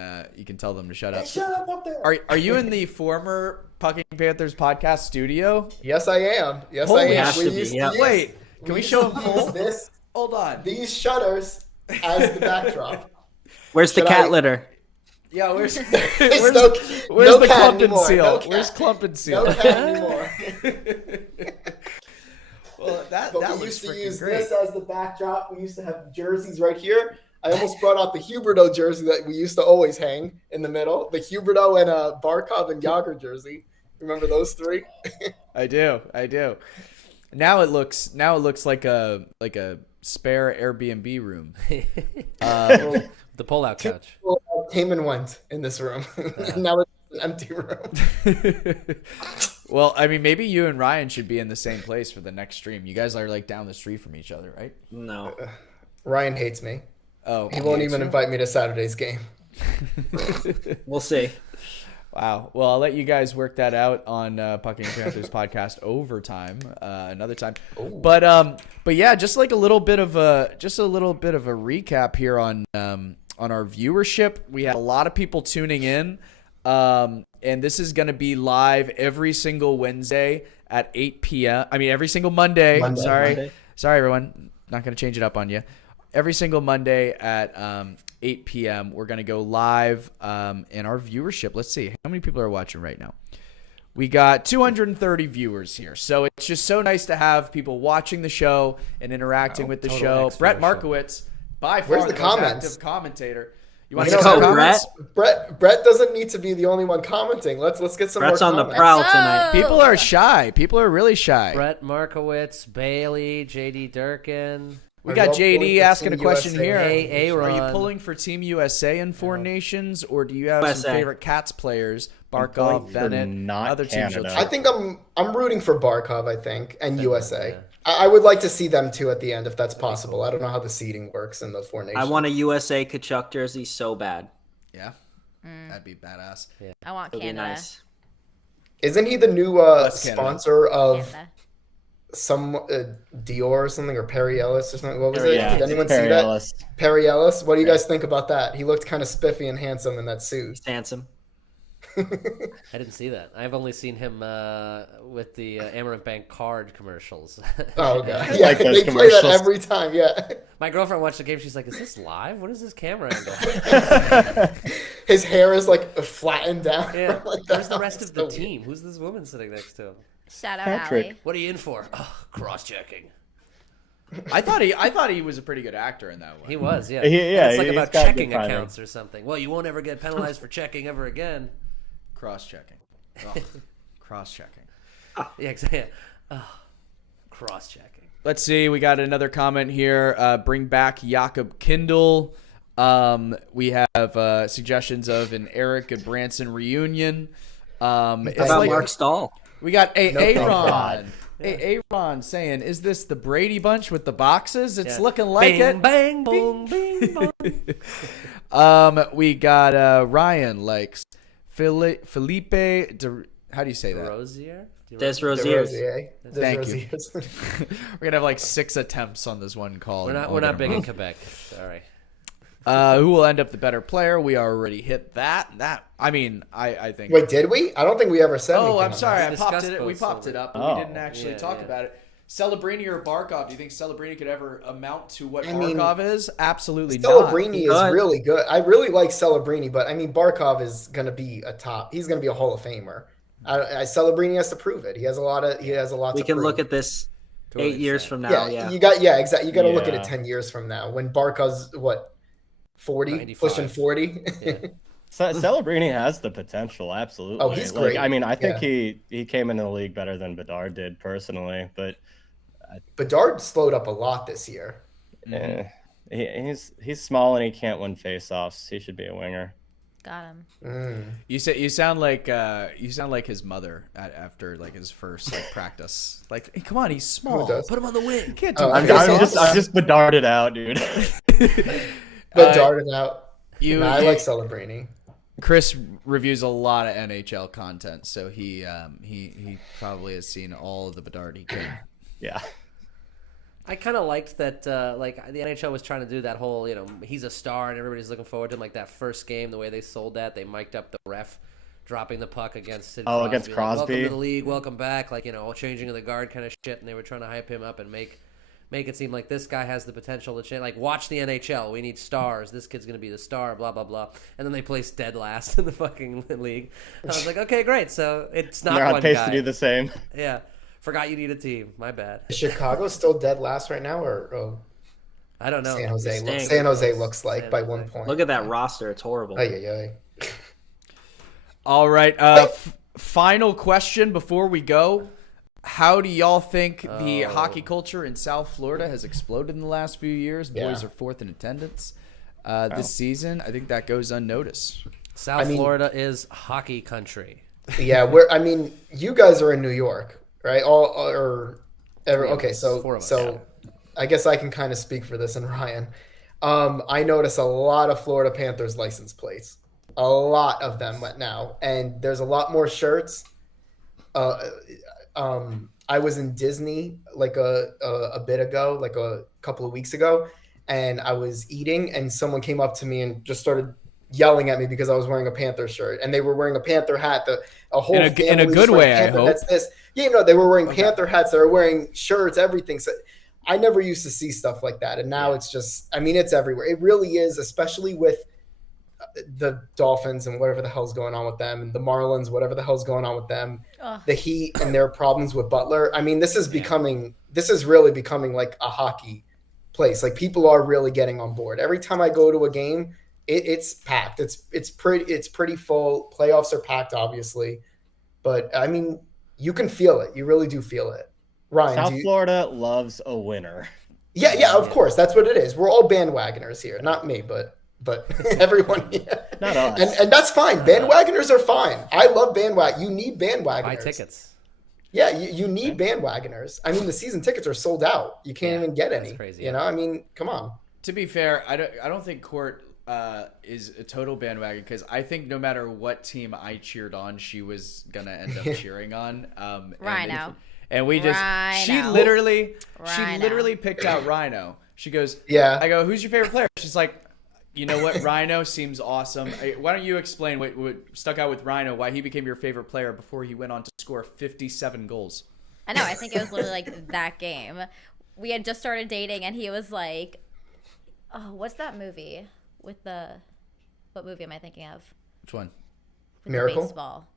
tell them to shut up. Hey, shut up there. Are you in the former Pucking Panthers podcast studio? Yes, I am. Holy I am. Wait, can we show them full? This? Hold on. These shutters as the backdrop. Where's the cat litter? Yeah, where's no the clump and anymore. seal? No Where's clump and seal? No cat anymore. Well, that we looks used to freaking use great. this as the backdrop. We used to have jerseys right here. I almost brought out the Huberto jersey that we used to always hang in the middle. The Huberto and Barkov and Yager jersey. Remember those 3? I do. Now it looks like a spare Airbnb room. The pull-out couch. Came and went in this room. Now it's an empty room. Well, I mean, maybe you and Ryan should be in the same place for the next stream. You guys are like down the street from each other, right? No. Ryan hates me. Oh, he won't even invite me to Saturday's game. We'll see. Wow. Well, I'll let you guys work that out on Pucking Panthers Podcast overtime another time. Ooh. But yeah, just a little bit of a recap here on our viewership. We had a lot of people tuning in, and this is going to be live every single Wednesday at 8 p.m. I mean, every single Monday. Sorry, everyone. Not going to change it up on you. Every single Monday at 8 p.m. We're going to go live in our viewership. Let's see. How many people are watching right now? We got 230 viewers here. So it's just so nice to have people watching the show and interacting with the show. Brett Markowitz, by far the most active commentator. You want to go, Brett? Brett doesn't need to be the only one commenting. Let's get some Brett's more on comments. the prowl tonight. People are shy. People are really shy. Brett Markowitz, Bailey, JD Durkin. We got JD asking a question here. Hey, Aaron. Are you pulling for Team USA in 4 nations, or do you have some favorite Cats players? Barkov, Bennett, other teams. I think I'm rooting for Barkov. I think and USA. Yeah. I would like to see them too at the end if that's possible. I don't know how the seeding works in the 4 nations. I want a USA Kachuk jersey so bad. Yeah, that'd be badass. I want It'll be Canada. nice. Isn't he the new West Canada. sponsor of Canada. some Dior or something, or Perry Ellis or something? What was it? Yeah, Did anyone see Perry that? Ellis. Perry Ellis. What do you guys think about that? He looked kind of spiffy and handsome in that suit. He's handsome. I didn't see that. I've only seen him with the Amaranth Bank card commercials. Oh god, I yeah, like those they play that commercials. every time. Yeah, My girlfriend watched the game. She's like, "Is this live? What is this camera angle?" his hair is like flattened down. Yeah. Like Where's that. the rest It's of the so weird. team? Who's this woman sitting next to him? Shout out Patrick. Allie. What are you in for? Oh, cross-checking. I thought he was a pretty good actor in that one. He was, yeah. Yeah, It's like he's about got good checking timing. accounts or something. Well, you won't ever get penalized for checking ever again. Cross-checking. Oh, cross-checking. Yeah, exactly. Oh, cross-checking. Let's see. We got another comment here. Bring back Jakob Kindle. We have suggestions of an Eric and Branson reunion. It's How about like Mark Stahl? we got Aaron. God. Aaron saying, "Is this the Brady Bunch with the boxes? It's Yeah. looking like bing, it." Bang, boom, bing, bong. We got Ryan likes Felipe. How do you say that? Rosier? Des The Rosiers. Rosier. The Thank you. Rosiers. We're gonna have like 6 attempts on this one call. We're and all not get big them in wrong. Quebec. Sorry. Who will end up the better player? We already hit that. I think. Wait, did we? I don't think we ever said. Oh, anything I'm on sorry. that. I popped discussed it. We both popped of it them. up, but Oh. we didn't actually talk about it. Celebrini or Barkov? Do you think Celebrini could ever amount to what I mean, Barkov is? Absolutely not. Celebrini is Good. really good. I really like Celebrini, but I mean Barkov is going to be a top. He's going to be a Hall of Famer. Celebrini has to prove it. He has a lot to We can prove. look at this To 8 an years extent. from now. Yeah, Yeah. exactly. You got to look at Yeah. it 10 years from now when Barkov's what 40, 95. pushing 40. Yeah. Celebrini has the potential, absolutely. Oh, he's great. I mean, I think Yeah. he came into the league better than Bedard did personally, but Bedard slowed up a lot this year. he's small and he can't win faceoffs. He should be a winger. Got him. You sound like his mother after like his first like practice. Like, hey, come on, he's small. does? Put him on the wing. You can't do Oh, I'm faceoffs. just Bedarded out, dude. Bedard out. You, I like Celebrini. Chris reviews a lot of NHL content, so he probably has seen all of the Bedard he can. Yeah. I kind of liked that, like the NHL was trying to do that whole, he's a star and everybody's looking forward to him. Like that first game, the way they sold that, they mic'd up the ref dropping the puck against Sid Crosby. against Like, Crosby. welcome to the league, welcome back. Like all changing of the guard kind of shit, and they were trying to hype him up and make it seem like this guy has the potential to change. Like watch the NHL, we need stars. This kid's gonna be the star. Blah blah blah. And then they placed dead last in the fucking league. I was like, okay, great. So it's not They're one on pace guy. to do the same. Yeah. Forgot you need a team. My bad. Is Chicago still dead last right now, or I don't know. San Jose? Stink. San Jose looks like San by Jose. 1 point. Look at that roster. It's horrible. Ay. All right. Final question before we go. How do y'all think the hockey culture in South Florida has exploded in the last few years? Boys Yeah. are 4th in attendance this season. I think that goes unnoticed. South I mean- Florida is hockey country. Yeah, you guys are in New York, right? Okay, Four of us, so I guess I can kind of speak for this and Ryan. I notice a lot of Florida Panthers license plates. A lot of them now, and there's a lot more shirts. I was in Disney like a bit ago, like a couple of weeks ago, and I was eating, and someone came up to me and just started yelling at me because I was wearing a Panther shirt, and they were wearing a Panther hat. A whole In a family was good wearing way, I Panther. hope. That's this. Yeah, they were wearing Panther hats. They were wearing shirts, everything. So I never used to see stuff like that, and now it's just. I mean, it's everywhere. It really is, especially with the Dolphins and whatever the hell's going on with them, and the Marlins, whatever the hell's going on with them. Ugh. The Heat and their problems with Butler. I mean, this is really becoming like a hockey place. Like people are really getting on board. Every time I go to a game, it's packed. It's pretty full. Playoffs are packed, obviously, but I mean, you can feel it. You really do feel it. Ryan, South Florida loves a winner. Yeah, of course, that's what it is. We're all bandwagoners here. Not me, but everyone here. Not us. And that's fine. Bandwagoners are fine. I love bandwagon. You need bandwagoners. Buy tickets. Yeah, you need bandwagoners. I mean, the season tickets are sold out. You can't even get any. crazy, You know, I mean, come on. To be fair, I don't think Court is a total bandwagon because I think no matter what team I cheered on, she was gonna end up cheering on. Rhino. And we just she literally picked out Rhino. She goes, Yeah. I go, who's your favorite player? She's like, you know what, Rhino seems awesome. Why don't you explain what stuck out with Rhino? Why he became your favorite player before he went on to score 57 goals? I know. I think it was literally like that game. We had just started dating, and he was like, "Oh, what's that movie with the? What movie am I thinking of? Which one? With Miracle? The baseball?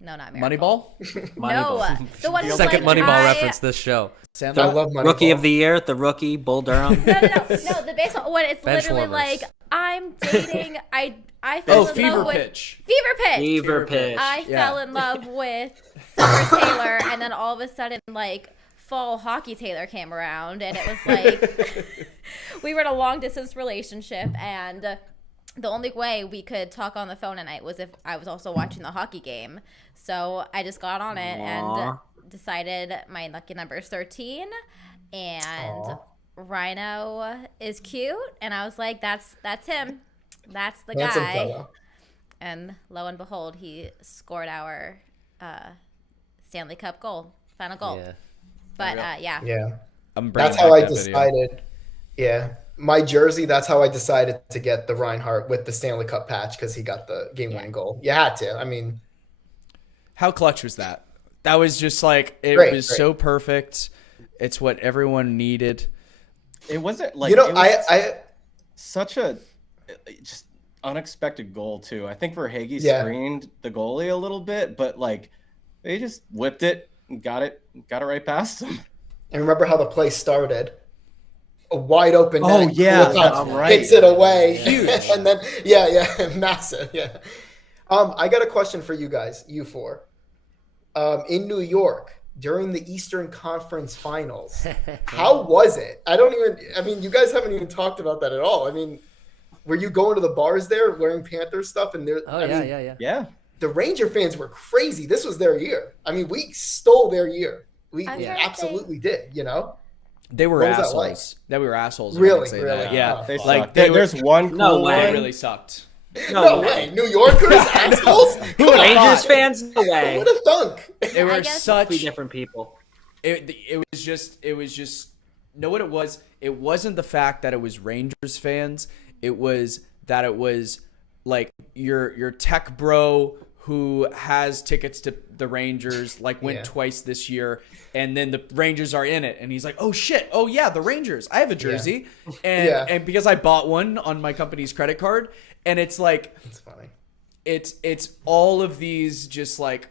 No, not Miracle. Moneyball? No, the one who's Second like, Moneyball reference this show. I love Moneyball. Rookie of the year, the rookie, Bull Durham. No, the baseball one. It's Bench literally warmers. like I'm dating. I fell in Fever love with Pitch. Fever pitch. I fell in love with Summer Taylor, and then all of a sudden, like, fall hockey Taylor came around, and it was like we were in a long distance relationship, and the only way we could talk on the phone at night was if I was also watching the hockey game. So I just got on it and decided my lucky number is 13, and Rhino is cute, and I was like, that's him. That's the Handsome guy. fellow. And lo and behold, he scored our Stanley Cup goal, final goal. Yeah. But Yeah. I'm bringing That's how I back that video. decided. Yeah. My jersey, that's how I decided to get the Reinhardt with the Stanley Cup patch because he got the game-winning goal. You had to. I mean, How clutch was that? That was just like it Great, was great. so perfect. It's what everyone needed. It wasn't like you know, it was I such a just unexpected goal too. I think Verhaeghe screened the goalie a little bit, but like they just whipped it and got it right past him. and remember how the play started. A wide open net. Oh, yeah, Cool that's touch, right. hits it away. Huge. And then, massive. Yeah. I got a question for you guys, you four. In New York, during the Eastern Conference Finals, how was it? You guys haven't even talked about that at all. I mean, were you going to the bars there wearing Panther stuff? And Yeah. the Ranger fans were crazy. This was their year. I mean, we stole their year. We I'm trying to absolutely did, you know? They were What was that assholes. like? That we were assholes. Really? I would say Really? that. Yeah. Oh, They fuck. sucked. they were- There's one cool No way. They one. really sucked. No way. New Yorkers, assholes? Come on. Rangers fans, no way. What a thunk. They were guess- such. Three different people. It was just. Know what it was? It wasn't the fact that it was Rangers fans. It was that it was like your tech bro who has tickets to the Rangers, like went twice this year, and then the Rangers are in it, and he's like, "Oh shit! Oh yeah, the Rangers! I have a jersey," and because I bought one on my company's credit card, and it's like, It's funny. it's all of these just like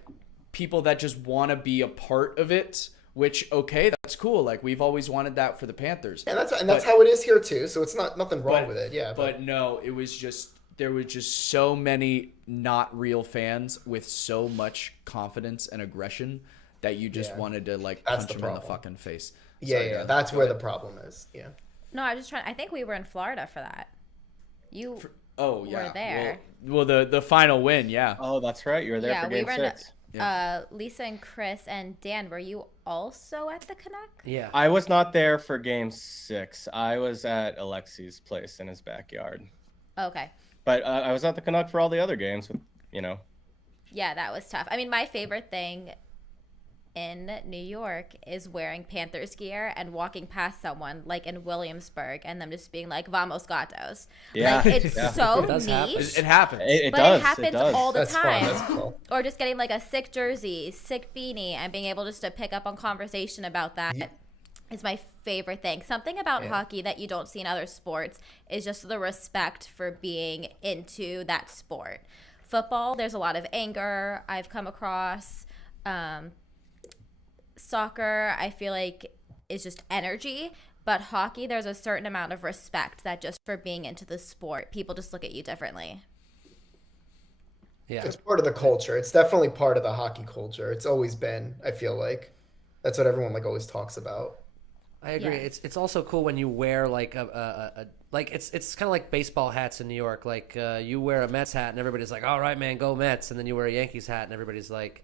people that just want to be a part of it. Which that's cool. Like we've always wanted that for the Panthers. And that's how it is here too. So it's nothing wrong with it. Yeah. But no, it was just there was just so many not real fans with so much confidence and aggression that you just wanted to like That's punch the them in the problem. fucking face. yeah, Sorry, that's go where ahead. the problem is. Yeah. No, I was just trying. I think we were in Florida for that. You Oh yeah. were there. Well, the final win, yeah. Oh, that's right. You were there Yeah, for we game were in 6. Lisa and Chris and Dan, were you also at the Canuck? Yeah. I was not there for game 6. I was at Alexi's place in his backyard. Okay. But I was at the Canuck for all the other games, Yeah, that was tough. I mean, my favorite thing in New York is wearing Panthers gear and walking past someone like in Williamsburg and them just being like, Vamos Gatos. Yeah. Like, it's so It does happen. niche. It happens. It But does. it happens does. all the That's time. fun. That's cool. Or just getting like a sick jersey, sick beanie, and being able just to pick up on conversation about that is my favorite thing. Something about hockey that you don't see in other sports is just the respect for being into that sport. Football, there's a lot of anger I've come across. Soccer, I feel like, is just energy. But hockey, there's a certain amount of respect that just for being into the sport, people just look at you differently. Yeah. It's part of the culture. It's definitely part of the hockey culture. It's always been, I feel like. That's what everyone like always talks about. I agree. Yeah. It's also cool when you wear like it's kind of like baseball hats in New York. Like you wear a Mets hat and everybody's like, "All right, man, go Mets," and then you wear a Yankees hat and everybody's like,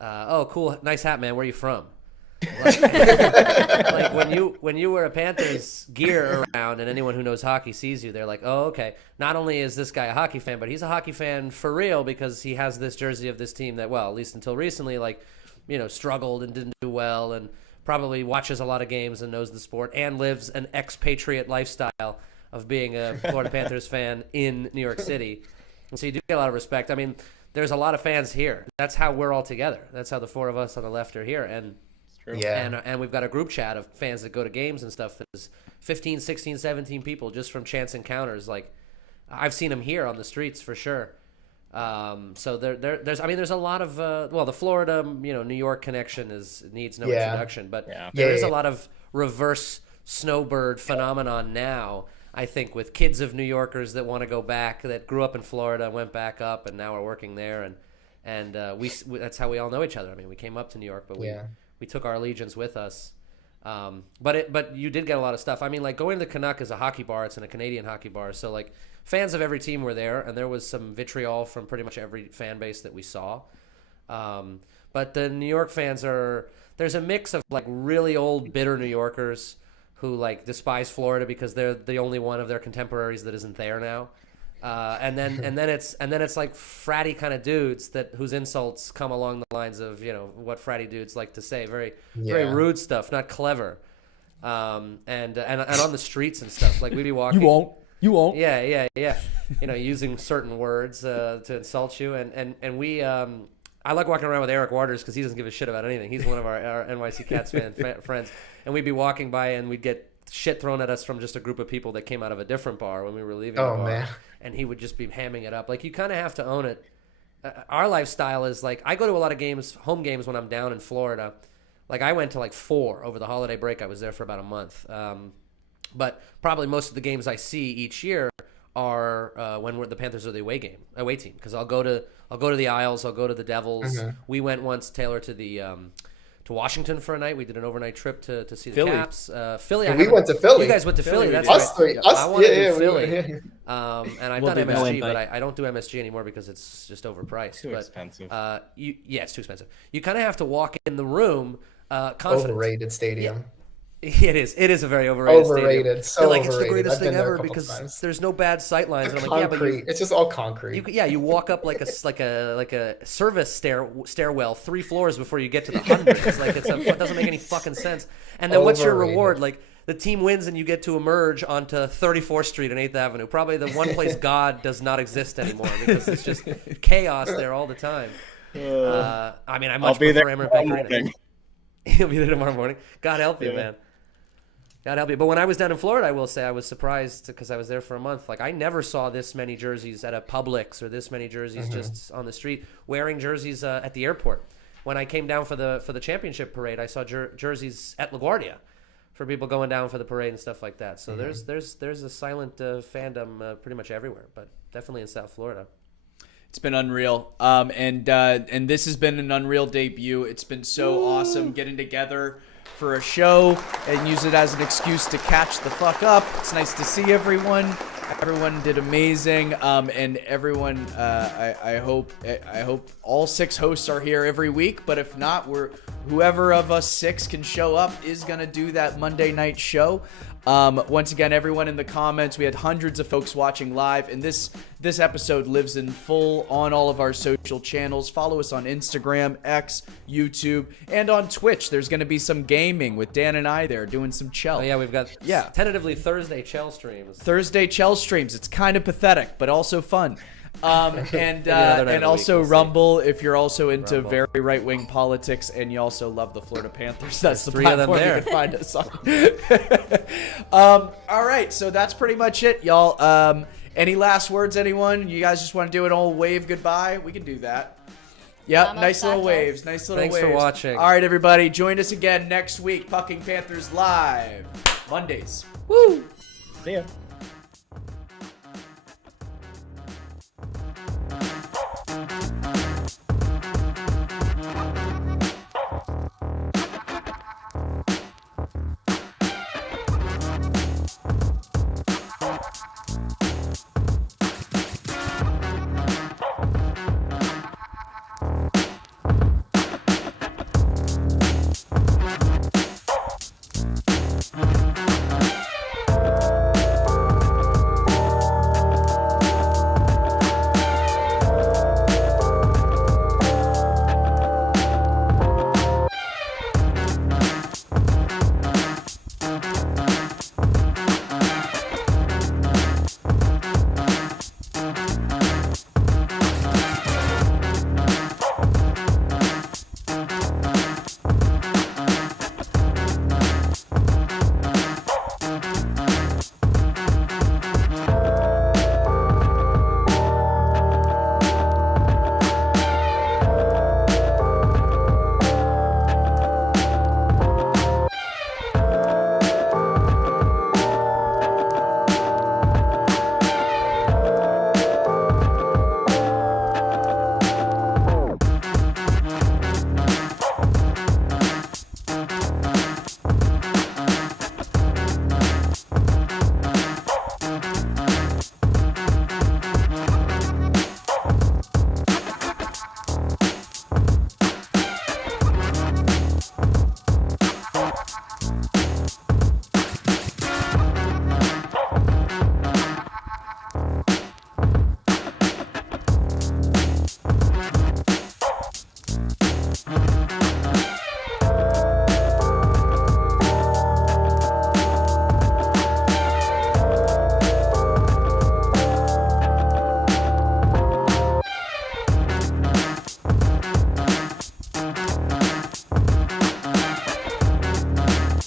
"Oh, cool, nice hat, man. Where are you from?" Like when you wear a Panthers gear around, and anyone who knows hockey sees you, they're like, oh, okay. Not only is this guy a hockey fan, but he's a hockey fan for real because he has this jersey of this team that, well, at least until recently, like, struggled and didn't do well, and probably watches a lot of games and knows the sport, and lives an expatriate lifestyle of being a Florida Panthers fan in New York City. And so you do get a lot of respect. I mean, there's a lot of fans here. That's how we're all together. That's how the four of us on the left are here. And yeah. And we've got a group chat of fans that go to games and stuff. There's 15, 16, 17 people just from chance encounters. Like, I've seen them here on the streets for sure. So there's a lot of the Florida, New York connection needs no introduction, but there is a lot of reverse snowbird phenomenon now. I think with kids of New Yorkers that want to go back, that grew up in Florida, went back up, and now are working there, and we that's how we all know each other. I mean, we came up to New York, but we took our allegiance with us. But you did get a lot of stuff. I mean, like, going to the Canuck is a hockey bar. It's in a Canadian hockey bar. So, like, fans of every team were there, and there was some vitriol from pretty much every fan base that we saw. But the New York fans there's a mix of, like, really old, bitter New Yorkers who, like, despise Florida because they're the only one of their contemporaries that isn't there now. And then it's like fratty kind of dudes whose insults come along the lines of what fratty dudes like to say, very rude stuff, not clever, and on the streets and stuff. Like, we'd be walking. You won't. Yeah. Using certain words to insult you, and we. I like walking around with Eric Waters because he doesn't give a shit about anything. He's one of our NYC Cats friends, and we'd be walking by and we'd get shit thrown at us from just a group of people that came out of a different bar when we were leaving the bar. Man. And he would just be hamming it up. Like, you kind of have to own it. Our lifestyle is, like, I go to a lot of games, home games, when I'm down in Florida. Like, I went to, like, 4 over the holiday break. I was there for about a month. But probably most of the games I see each year are when the Panthers are the away team. Because I'll go to the Isles. I'll go to the Devils. Mm-hmm. We went once, Taylor, to Washington for a night. We did an overnight trip to see the Caps. Philly. We went to Philly. You guys went to Philly. That's us right. Three. I want to do Philly. And I've done MSG, but I don't do MSG anymore because it's just overpriced. Too expensive. It's too expensive. You kind of have to walk in the room confident. Overrated stadium. Yeah. It is a very overrated stadium. So overrated. It's the greatest thing ever because there's no bad sight lines. I'm like, but it's just all concrete. You walk up like a service stairwell 3 floors before you get to the hundreds. Like, it doesn't make any fucking sense. And then what's your reward? Like, the team wins and you get to emerge onto 34th Street and 8th Avenue. Probably the one place God does not exist anymore because it's just chaos there all the time. I mean, I much prefer Emirates Bank Arena. You'll be there tomorrow morning. God help you, man. God help you. But when I was down in Florida, I will say I was surprised because I was there for a month. Like, I never saw this many jerseys at a Publix or this many jerseys just on the street, wearing jerseys at the airport. When I came down for the championship parade, I saw jerseys at LaGuardia for people going down for the parade and stuff like that. So there's a silent fandom pretty much everywhere, but definitely in South Florida. It's been unreal. And this has been an unreal debut. It's been so awesome getting together for a show and use it as an excuse to catch the fuck up. It's nice to see everyone. Everyone did amazing. And everyone, I hope all 6 hosts are here every week. But if not, whoever of us 6 can show up is going to do that Monday night show. Once again, everyone in the comments, we had hundreds of folks watching live, and this episode lives in full on all of our social channels. Follow us on Instagram, X, YouTube, and on Twitch. There's going to be some gaming with Dan and I there doing some Chell. Oh, yeah, we've got tentatively Thursday Chell streams. It's kind of pathetic, but also fun. And also Rumble if you're also into very right-wing politics and you also love the Florida Panthers. That's the 3 of them there. You can find us on. All right, so that's pretty much it, y'all. Any last words, anyone? You guys just want to do an old wave goodbye? We can do that. Yep, nice little waves. Thanks for watching. All right, everybody, join us again next week. Pucking Panthers Live. Mondays. Woo! See ya.